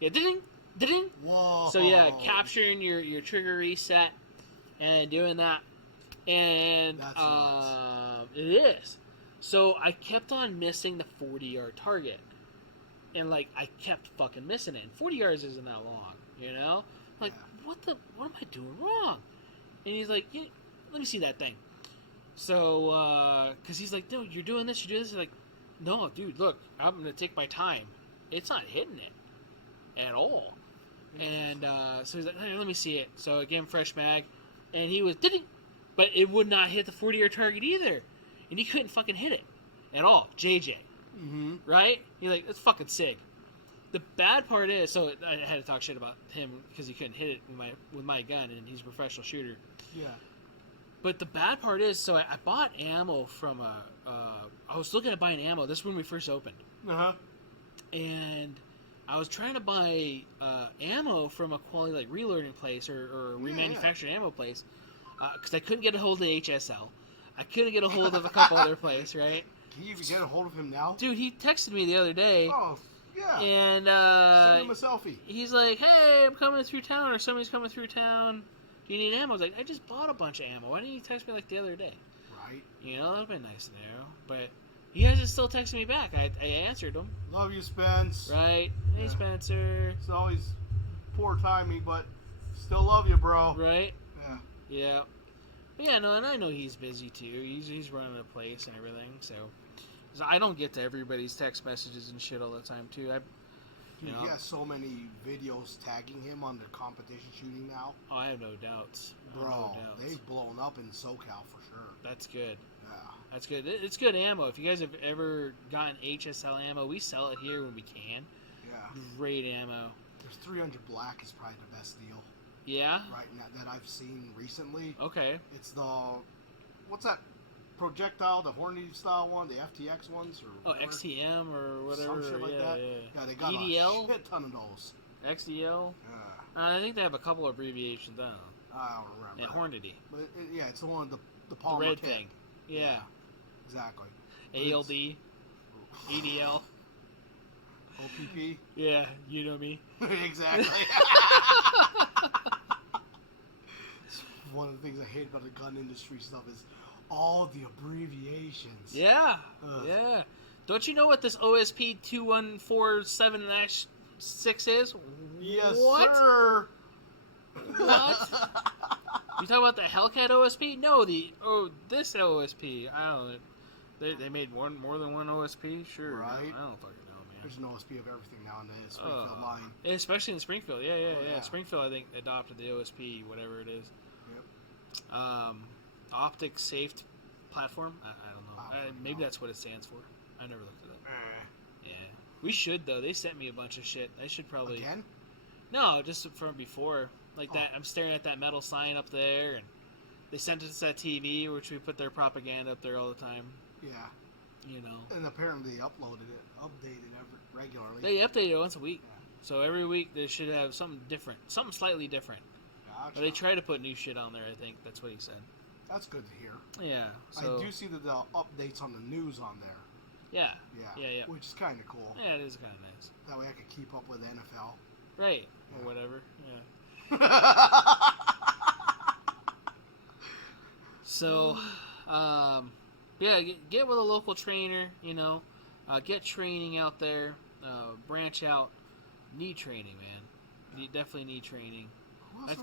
yeah, ding, ding. Whoa. So yeah, capturing your trigger reset and doing that. And that's nuts. It is. So I kept on missing the 40-yard target. And I kept fucking missing it. And 40 yards isn't that long, what am I doing wrong? And he's like, yeah, let me see that thing. So, because he's like, no, you're doing this, I'm like, no, dude, look, I'm going to take my time. It's not hitting it at all. And so he's like, hey, let me see it. So I gave him fresh mag, and he was, but it would not hit the 40-yard target either. And he couldn't fucking hit it at all. JJ. Mm-hmm. Right? He's like, it's fucking SIG. The bad part is, so I had to talk shit about him because he couldn't hit it with my gun, and he's a professional shooter. Yeah. But the bad part is, so I bought ammo from I was looking at buying ammo. This is when we first opened. Uh-huh. And I was trying to buy ammo from a quality reloading place or remanufactured ammo place because I couldn't get a hold of the HSL. I couldn't get a hold of a couple other places, right? Can you even get a hold of him now? Dude, he texted me the other day. Oh, yeah. And send him a selfie. He's like, hey, I'm coming through town, or somebody's coming through town. Do you need ammo? I was like, I just bought a bunch of ammo. Why didn't you text me the other day? Right. That would have been nice to know. But he hasn't still texted me back. I answered him. Love you, Spence. Right. Hey, Spencer. It's always poor timing, but still love you, bro. Right? Yeah. Yeah. But yeah, no, and I know he's busy too. He's running a place and everything, so I don't get to everybody's text messages and shit all the time too. Dude, he has so many videos tagging him on the competition shooting now. Oh, I have no doubts. Bro, they've blown up in SoCal for sure. That's good. Yeah. That's good. It's good ammo. If you guys have ever gotten HSL ammo, we sell it here when we can. Yeah. Great ammo. There's 300 Black is probably the best deal. Yeah? Right now that I've seen recently. Okay. It's the, what's that projectile, the Hornady style one, the FTX ones? Or whatever. XTM or whatever. Some shit like that. Yeah, they got EDL? a shit ton of those. XDL? Yeah. I think they have a couple of abbreviations. I don't know. I don't remember. Yeah, Hornady. But it's the one, the Palmer the red kit. thing. Yeah. Exactly. ALD. EDL. Hope PP. Yeah, you know me. Exactly. One of the things I hate about the gun industry stuff is all the abbreviations. Yeah, Ugh. yeah. Don't you know what this OSP 2147-6 is? Yes, What? sir. What? You talking about the Hellcat OSP? No, this OSP. I don't know. They made more than one OSP? Sure. Right. I don't fucking know, man. There's an OSP of everything now in the Springfield line. Especially in Springfield. Yeah. Yeah. Springfield, I think, adopted the OSP, whatever it is. Yep. Optic Safe Platform? I don't know. Maybe know. that's what it stands for. I never looked it up. Yeah. We should, though. They sent me a bunch of shit. I should probably... Again? No, just from before. Like that, I'm staring at that metal sign up there, and they sent us that TV, which we put their propaganda up there all the time. Yeah. You know. And apparently they updated it regularly. They update it once a week. Yeah. So every week they should have something different, something slightly different. Gotcha. But they try to put new shit on there, I think. That's what he said. That's good to hear. Yeah. So, I do see that the updates on the news on there. Yeah. Yeah. Which is kind of cool. Yeah, it is kind of nice. That way I can keep up with the NFL. Right. Yeah. Or whatever. Yeah. So, yeah, get with a local trainer, you know, get training out there, branch out, need training, man. You definitely need training.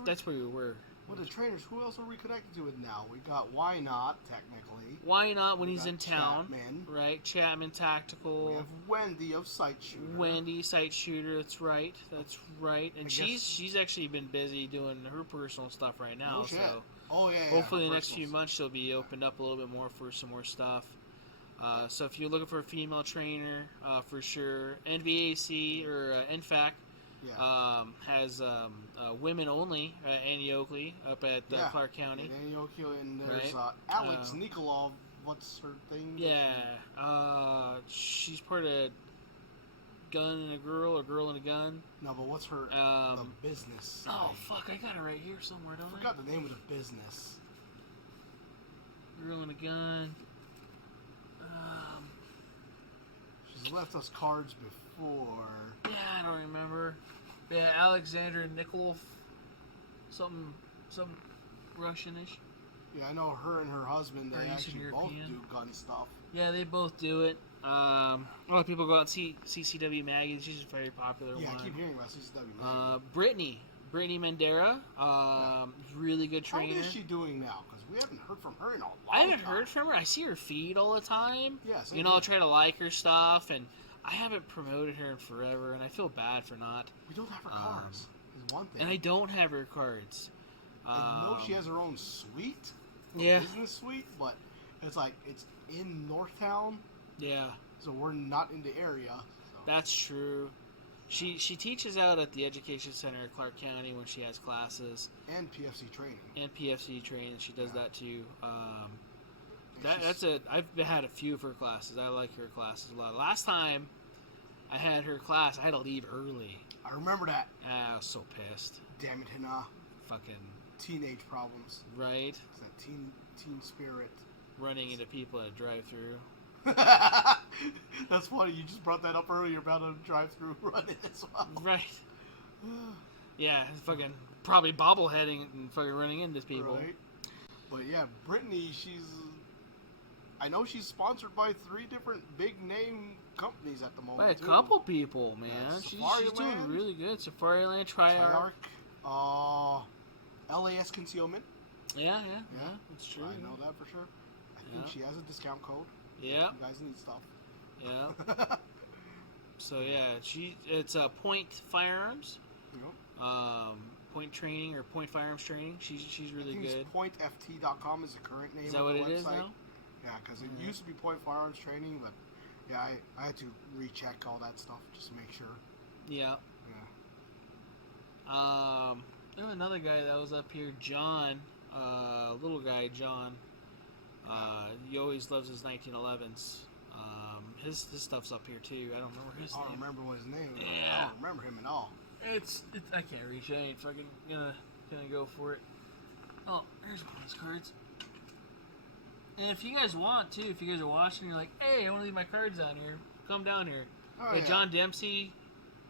That's where we were. With the trainers, who else are we connected to with now? We got Why Not, technically. Why Not when he's in town. Chapman. Right, Chapman Tactical. We have Wendy of Sight Shooter. Wendy, Sight Shooter, that's right. And she's actually been busy doing her personal stuff right now. Oh, shit. So yeah. hopefully the next few months she'll be opened up a little bit more for some more stuff. So if you're looking for a female trainer, for sure, NVAC or NFAC has women only, Annie Oakley up at Clark County. And Annie Oakley, and there's right? Alex Nikolov. What's her thing? Yeah, she's part of Gun and a Girl or Girl and a Gun. No, but what's her the business? Oh fuck, I got it right here somewhere, don't I? Forgot the name of the business. Girl and a Gun. She's left us cards before. Yeah, I don't remember. Yeah, Alexander Nikolov. Something Russianish. Yeah, I know her and her husband, they actually European. both do gun stuff. Yeah, they both do it. A lot of people go out and see CCW Maggie. She's a very popular one. Yeah, I keep hearing about CCW Maggie. Brittany Mandera, really good trainer. How is she doing now? Because we haven't heard from her in a long time. I haven't heard from her. I see her feed all the time. Yes. You know, I'll try to like her stuff, and I haven't promoted her in forever, and I feel bad for not. We don't have her cards. Is one thing. And I don't have her cards. I know she has her own suite. Business suite, but it's like it's in Northtown. Yeah. So we're not in the area. So. That's true. She teaches out at the Education Center at Clark County when she has classes. And PFC training. She does that too. I've had a few of her classes. I like her classes a lot. Last time I had her class, I had to leave early. I remember that. I was so pissed. Damn it, Hina. Fucking teenage problems. Right. It's that teen spirit. Running into people at a drive-through. That's funny. You just brought that up earlier about a drive-through running as well. Right. Yeah, fucking probably bobbleheading and fucking running into people. Right. But yeah, Brittany, I know she's sponsored by 3 different big name companies at the moment. By a couple people, man. She's doing Land, really good. Safariland, Triarch. LAS Concealment. Yeah, that's true. I know that for sure. I think she has a discount code. Yeah. You guys need stuff. Yeah. So yeah, it's Point Firearms. Yep. Point Training or Point Firearms Training. She's really good. PointFT.com is the current name. Is that what it is now? Yeah, because it used to be Point Firearms Training, but yeah, I had to recheck all that stuff just to make sure. Yeah. There was another guy that was up here, John, little guy, John. He always loves his 1911s. His stuff's up here too. I don't remember his name. I don't remember what his name is. Yeah. I don't remember him at all. It's I can't reach it. I ain't fucking gonna go for it. Oh, there's one of his cards. And if you guys want to, if you guys are watching, you're like, hey, I want to leave my cards down here. Come down here. Oh, yeah. John Dempsey,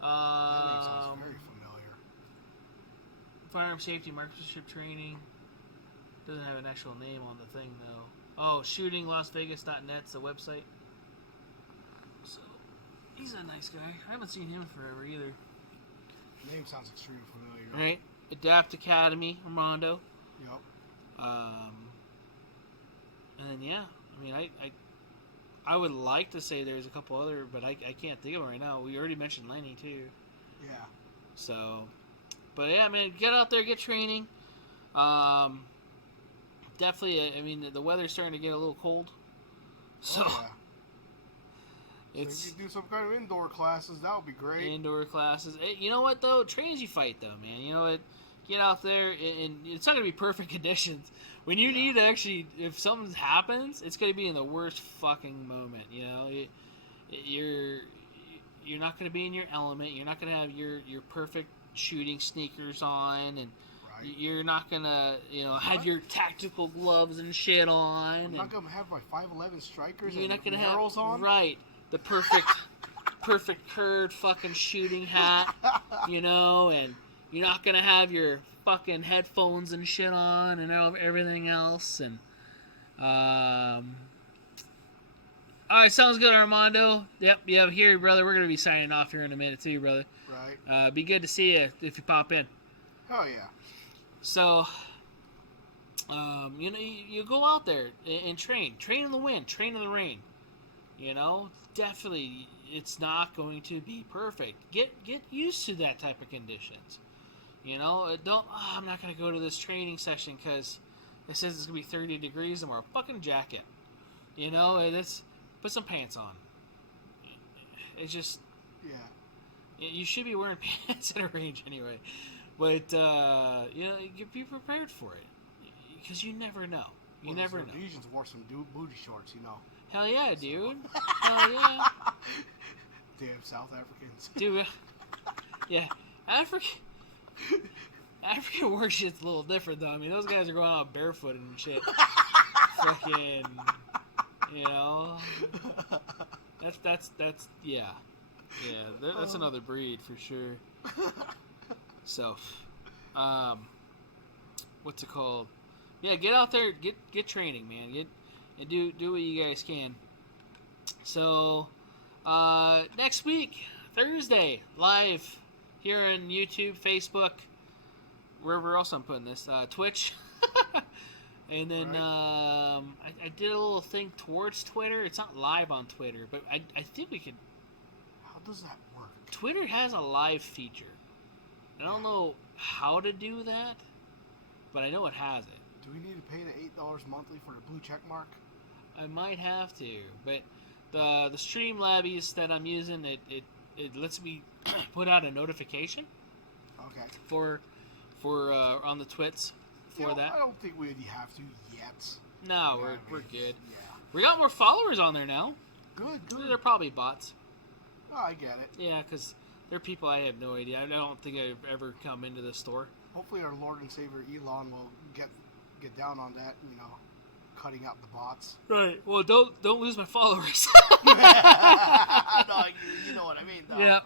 That name sounds very familiar. Firearm safety, marksmanship training. Doesn't have an actual name on the thing, though. Oh, shootinglasvegas.net's the website. So, he's a nice guy. I haven't seen him forever either. Name sounds extremely familiar. Right? Adapt Academy, Armando. Yep. And then, yeah. I mean, I would like to say there's a couple other, but I can't think of them right now. We already mentioned Lenny, too. Yeah. So, but yeah, man, get out there, get training. Definitely, I mean, the weather's starting to get a little cold. So, if you do some kind of indoor classes, that would be great. Indoor classes. You know what, though? Train as you fight, though, man. You know what? Get out there, and it's not going to be perfect conditions. When you need to actually, if something happens, it's going to be in the worst fucking moment, you know? You're not going to be in your element. You're not going to have your perfect shooting sneakers on, and you're not going to, have your tactical gloves and shit on. I'm not going to have my 511 strikers and not gonna arrows on? Right. The perfect curved fucking shooting hat, and you're not going to have your fucking headphones and shit on and everything else. And, all right, sounds good, Armando. Yep, here, brother. We're going to be signing off here in a minute, too, brother. Right. Be good to see you if you pop in. Oh, yeah. So, you go out there and train. Train in the wind. Train in the rain. Definitely, it's not going to be perfect. Get used to that type of conditions. I'm not going to go to this training session because it says it's going to be 30 degrees and wear a fucking jacket. Put some pants on. It's just... Yeah. You should be wearing pants at a range anyway. But, be prepared for it. Because you never know. You never know. Asians wore some booty shorts, Hell yeah, dude. Hell yeah. Damn South Africans. Dude, yeah. African worship's a little different, though. I mean, those guys are going out barefoot and shit. Freaking, That's yeah. Yeah, that's another breed for sure. So, what's it called? Yeah, get out there, get training, man. And do what you guys can. So, next week, Thursday, live here on YouTube, Facebook, wherever else I'm putting this, Twitch. And then I did a little thing towards Twitter. It's not live on Twitter, but I think we could. How does that work? Twitter has a live feature. I don't know how to do that, but I know it has it. Do we need to pay the $8 monthly for the blue check mark? I might have to, but the Streamlabs that I'm using, it lets me put out a notification. Okay. For on the twits for that. I don't think we have to yet. No, we're good. Yeah. We got more followers on there now. Good. They're probably bots. Oh, I get it. Yeah, because they're people I have no idea. I don't think I've ever come into the store. Hopefully our Lord and Savior Elon will get down on that, cutting out the bots. Right. Well, don't lose my followers. No, you know what I mean, though. Yeah.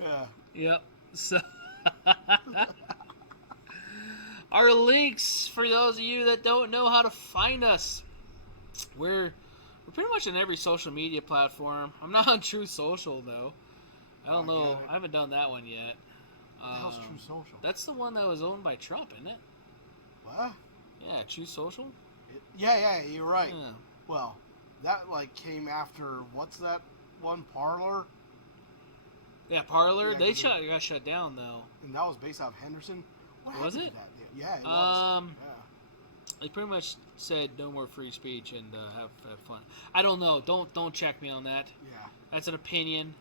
Yeah. Yep. So, our links for those of you that don't know how to find us. We're pretty much on every social media platform. I'm not on True Social though. I don't know. I haven't done that one yet. What the hell's True Social? That's the one that was owned by Trump, isn't it? What? Yeah, True Social. Yeah, you're right. Yeah. Well, that came after what's that one, Parler? Yeah, Parler. Yeah, they got shut down though. And that was based out of Henderson. What was happened it? to that? Yeah, it was. Yeah. They pretty much said no more free speech and have fun. I don't know. Don't check me on that. Yeah. That's an opinion.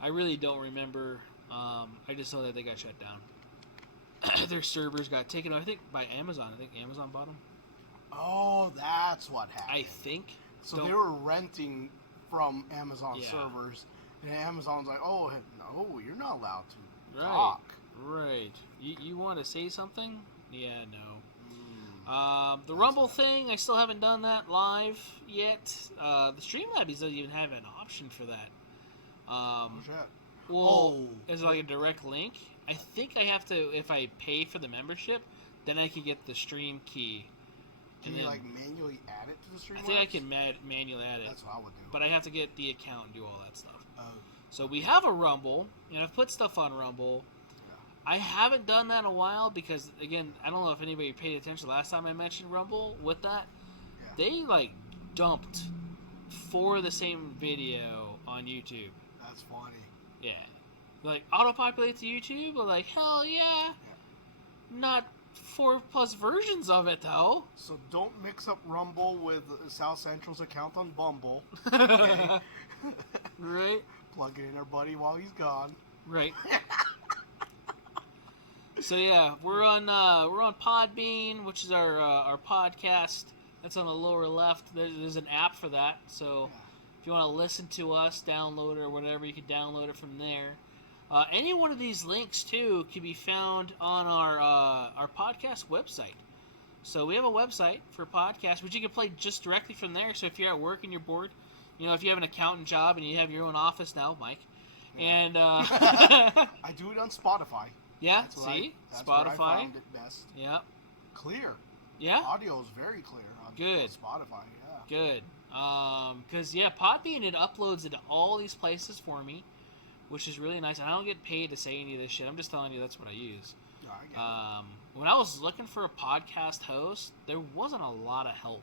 I really don't remember. I just know that they got shut down. Their servers got taken, I think, by Amazon. I think Amazon bought them. Oh, that's what happened. I think. So they were renting from Amazon servers, and Amazon's like, oh, no, you're not allowed to talk. Right. You want to say something? Yeah, no. The Rumble thing, I still haven't done that live yet. The Streamlabs doesn't even have an option for that. Well, is it like a direct link? I think I have to, if I pay for the membership, then I can get the stream key. Can you, like, manually add it to the Streamlabs? I think I can manually add it. That's what I would do. But I have to get the account and do all that stuff. Oh. So we have a Rumble, and I've put stuff on Rumble. Yeah. I haven't done that in a while because, again, I don't know if anybody paid attention last time I mentioned Rumble with that. Yeah. They, like, dumped for the same video on YouTube. That's funny. Yeah. Like, auto-populate to YouTube? But, like, hell yeah. Not 4+ versions of it, though. So don't mix up Rumble with South Central's account on Bumble. Okay? Right. Plug it in our buddy while he's gone. Right. So yeah, we're on Podbean, which is our podcast. That's on the lower left. There's an app for that. So if you want to listen to us, download it or whatever, you can download it from there. Any one of these links too can be found on our podcast website. So we have a website for podcasts, which you can play just directly from there. So if you're at work and you're bored, if you have an accountant job and you have your own office now, Mike, and I do it on Spotify. Yeah, that's Spotify. Where I found it best. Yeah. Clear. Yeah. Audio is very clear on Spotify. Yeah. Good. Because Podbean, it uploads into all these places for me, which is really nice. And I don't get paid to say any of this shit. I'm just telling you that's what I use. No, I get it. When I was looking for a podcast host, there wasn't a lot of help.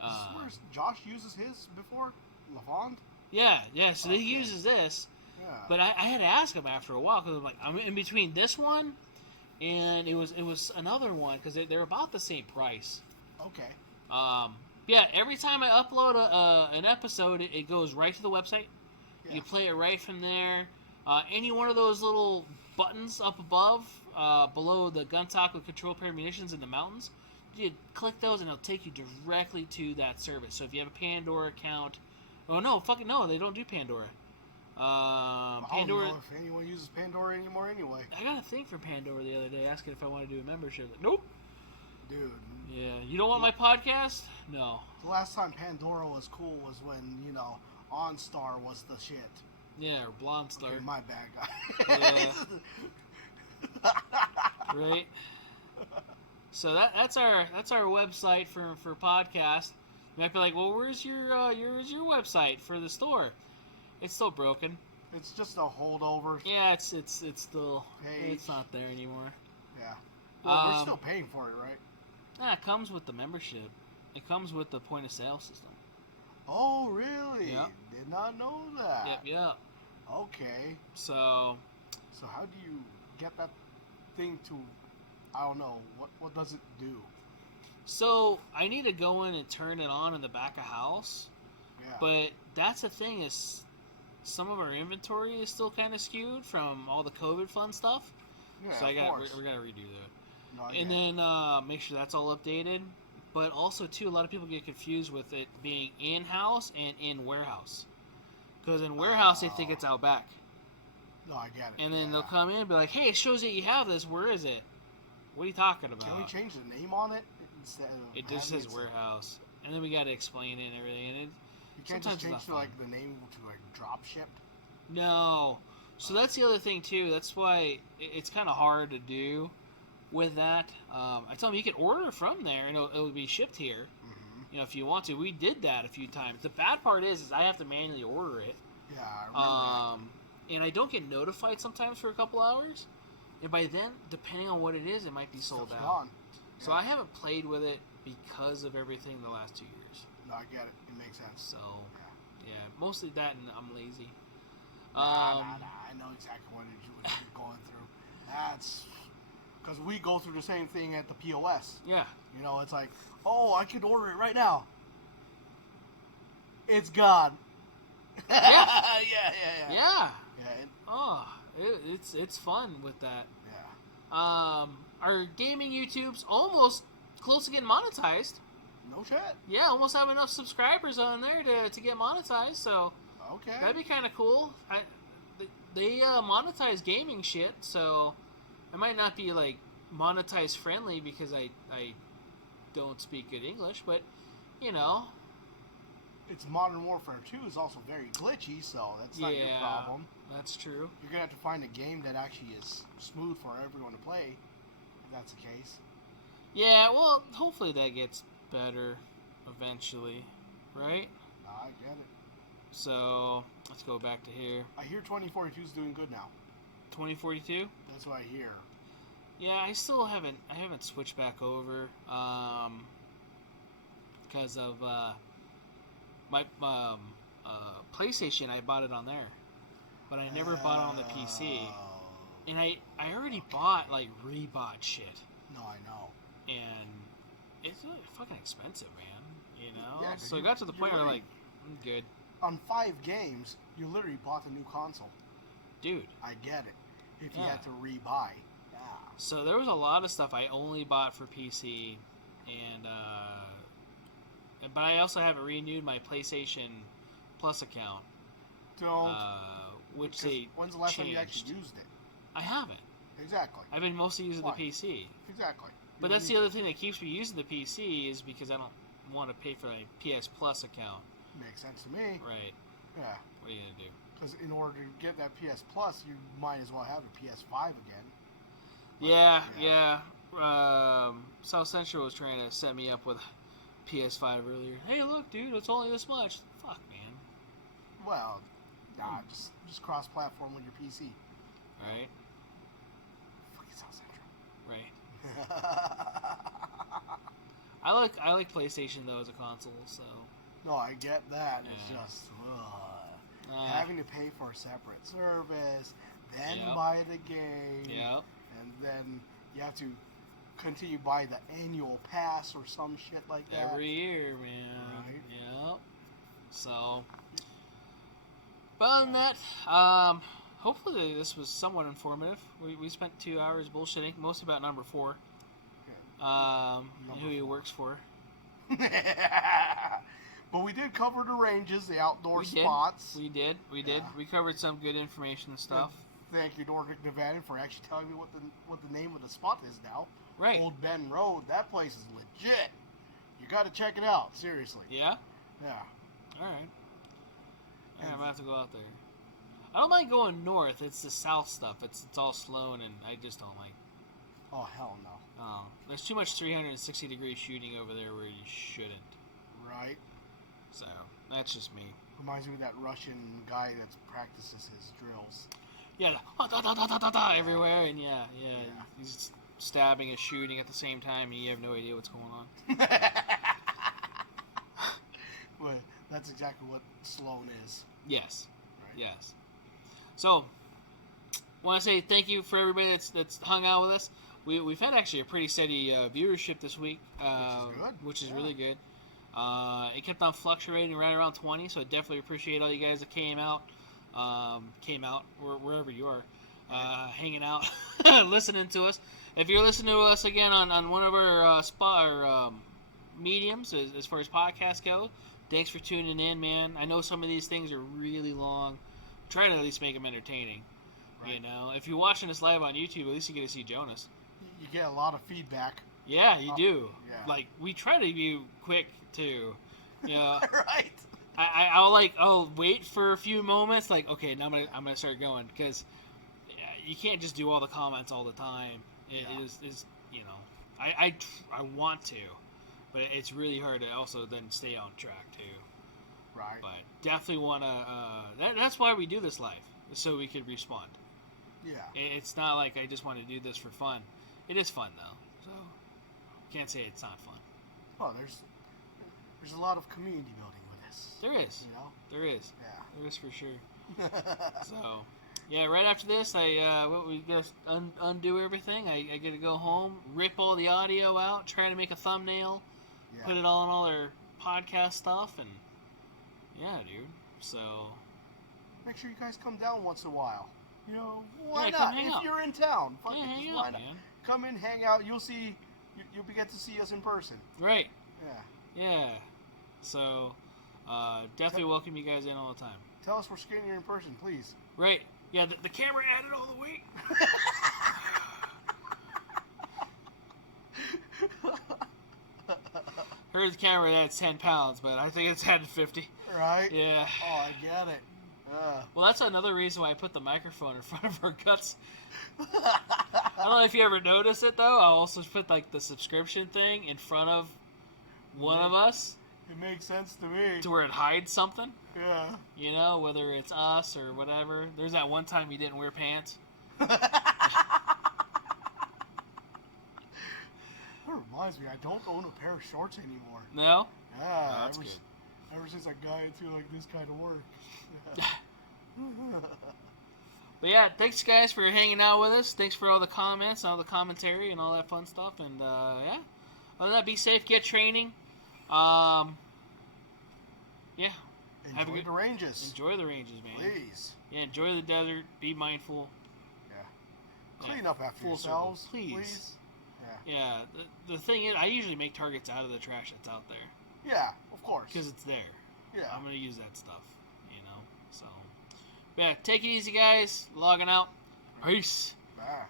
This is where Josh uses his before? LaFond? Yeah. So he uses this. Yeah. But I had to ask him after a while because I'm in between this one and it was another one because they're about the same price. Okay. Every time I upload an episode, it goes right to the website. Yeah. You play it right from there. Any one of those little buttons up above, below the gun talk with control pair munitions in the mountains, you click those and it'll take you directly to that service. So if you have a Pandora account, no, they don't do Pandora. I don't know if anyone uses Pandora anymore anyway. I got a thing for Pandora the other day asking if I want to do a membership. Nope. Dude. Yeah. You don't want my podcast? No. The last time Pandora was cool was when, OnStar was the shit. Yeah, or Blonde Star. Okay, my bad guy. Yeah. Right. So that's our website for podcast. You might be like, well, where's your website for the store? It's still broken. It's just a holdover. Yeah, it's still page. It's not there anymore. Yeah. Well, we're still paying for it, right? Yeah, it comes with the membership. It comes with the point of sale system. Oh, really? Yep. Did not know that. Yep. Okay. So how do you get that thing to? I don't know. What does it do? So I need to go in and turn it on in the back of house. Yeah. But that's the thing is, some of our inventory is still kind of skewed from all the COVID fun stuff. Yeah, so we gotta redo that. No, and then make sure that's all updated. But also too, a lot of people get confused with it being in house and in warehouse. Because in warehouse they think it's out back. No, I get it. And then they'll come in and be like, "Hey, it shows that you have this. Where is it? What are you talking about?" Can we change the name on it instead of? It just says warehouse, and then we got to explain it and everything. And you can't just change the name to drop shipped. No. So that's the other thing too. That's why it's kind of hard to do with that. I tell them you can order from there and it'll be shipped here. Mm-hmm. If you want to. We did that a few times. The bad part is I have to manually order it. Yeah, I remember that. And I don't get notified sometimes for a couple hours. And by then, depending on what it is, it might be sold out. Gone. So I haven't played with it because of everything the last 2 years. No, I get it. It makes sense. So, yeah, mostly that and I'm lazy. I know exactly what you're going through. That's because we go through the same thing at the POS. Yeah. It's like, oh, I could order it right now. It's gone. Yeah. Yeah. It's fun with that. Yeah. Our gaming YouTube's almost close to getting monetized. No shit. Yeah, almost have enough subscribers on there to get monetized. So okay, that'd be kind of cool. They monetize gaming shit, so it might not be like monetize friendly because I don't speak good English, but it's Modern Warfare 2 is also very glitchy, so that's not your problem. That's true. You're gonna have to find a game that actually is smooth for everyone to play, if that's the case. Yeah, well, hopefully that gets better eventually, right? I get it. So let's go back to here. I hear 2042 is doing good now. 2042? That's what I hear. Yeah, I still haven't switched back over because of my PlayStation. I bought it on there, but I never bought it on the PC. And I already bought like rebought shit. No, I know. And it's really fucking expensive, man. You know. Yeah, so it got to the point where like, I'm good. On 5 games, you literally bought a new console. Dude. I get it. If you had to rebuy. Yeah. So there was a lot of stuff I only bought for PC, and but I also haven't renewed my PlayStation Plus account. Don't. Which they when's the last changed. time you actually used it? I haven't. Exactly. I've been mostly using the PC. Exactly. But that's the other thing that keeps me using the PC is because I don't want to pay for my PS Plus account. Makes sense to me. Right. Yeah. What are you gonna do? Because in order to get that PS Plus, you might as well have a PS5 again. But, yeah. South Central was trying to set me up with a PS5 earlier. Hey, look, dude, it's only this much. Fuck, man. Well, nah, just cross-platform with your PC. Right. Fucking South Central. Right. I like PlayStation though as a console, so. No, I get that. It's just having to pay for a separate service, then buy the game, and then you have to continue buy the annual pass or some shit like that. Every year, man. Right. Yep. So, but other than that, hopefully this was somewhat informative. We spent 2 hours bullshitting, mostly about number 4. Who he works for. But we did cover the ranges, the outdoor spots. We did. We covered some good information and stuff. And thank you, Nordic Nevada, for actually telling me what the name of the spot is now. Right. Old Bend Road. That place is legit. You got to check it out. Seriously. Yeah? Yeah. All right. Yeah, I'm going to have to go out there. I don't mind going north. It's the south stuff. It's all slow, and I just don't like. Oh, hell no. Oh, there's too much 360-degree shooting over there where you shouldn't. Right. So, that's just me. Reminds me of that Russian guy that practices his drills. Yeah, everywhere, and yeah. He's stabbing and shooting at the same time, and you have no idea what's going on. Well, that's exactly what Sloan is. Yes. Right? Yes. So, I want to say thank you for everybody that's hung out with us. We've had actually a pretty steady viewership this week, which is really good. It kept on fluctuating right around 20, so I definitely appreciate all you guys that came out wherever you are, hanging out, listening to us. If you're listening to us again on one of our mediums as far as podcasts go, thanks for tuning in, man. I know some of these things are really long. Try to at least make them entertaining. Right. You know, if you're watching this live on YouTube, at least you get to see Jonas. You get a lot of feedback. Yeah, you do. Yeah. Like, we try to be quick too. You know, right. I'll wait for a few moments. Like, okay, now I'm gonna start going because you can't just do all the comments all the time. It is you know, I want to, but it's really hard to also then stay on track too. Right. But definitely wanna. That's why we do this live, so we could respond. Yeah. It's not like I just want to do this for fun. It is fun though, so can't say it's not fun. Oh, there's a lot of community building with this. There is. You know? There is. Yeah. There is for sure. So, yeah, right after this, we gotta undo everything. I gotta go home, rip all the audio out, try to make a thumbnail, put it all on all our podcast stuff, and yeah, dude. So make sure you guys come down once in a while. You know, why come not? hang If out. you're in town, fuck Yeah, it, hang why out, not? man. Come in, hang out. You'll get to see us in person. Right. Yeah. Yeah. So, definitely welcome you guys in all the time. Tell us we're skinnier in person, please. Right. Yeah, the camera added all the weight. heard the camera that's 10 pounds, but I think it's 150. Right? Yeah. Oh, I get it. Well, that's another reason why I put the microphone in front of our guts. I don't know if you ever noticed it, though. I also put, like, the subscription thing in front of one of us. It makes sense to me. To where it hides something. Yeah. You know, whether it's us or whatever. There's that one time you didn't wear pants. That reminds me, I don't own a pair of shorts anymore. No? Yeah. Oh, that's good. Ever since I got into like this kind of work. But yeah, thanks guys for hanging out with us. Thanks for all the comments, all the commentary, and all that fun stuff. And yeah, other than that, be safe, get training. Yeah. Enjoy the ranges. Enjoy the ranges, man. Please. Yeah, enjoy the desert. Be mindful. Yeah. Clean up after yourselves, please. Yeah. The thing is, I usually make targets out of the trash that's out there. Yeah, of course. Because it's there. Yeah. I'm going to use that stuff, you know. So, yeah, take it easy, guys. Logging out. Peace. Bye.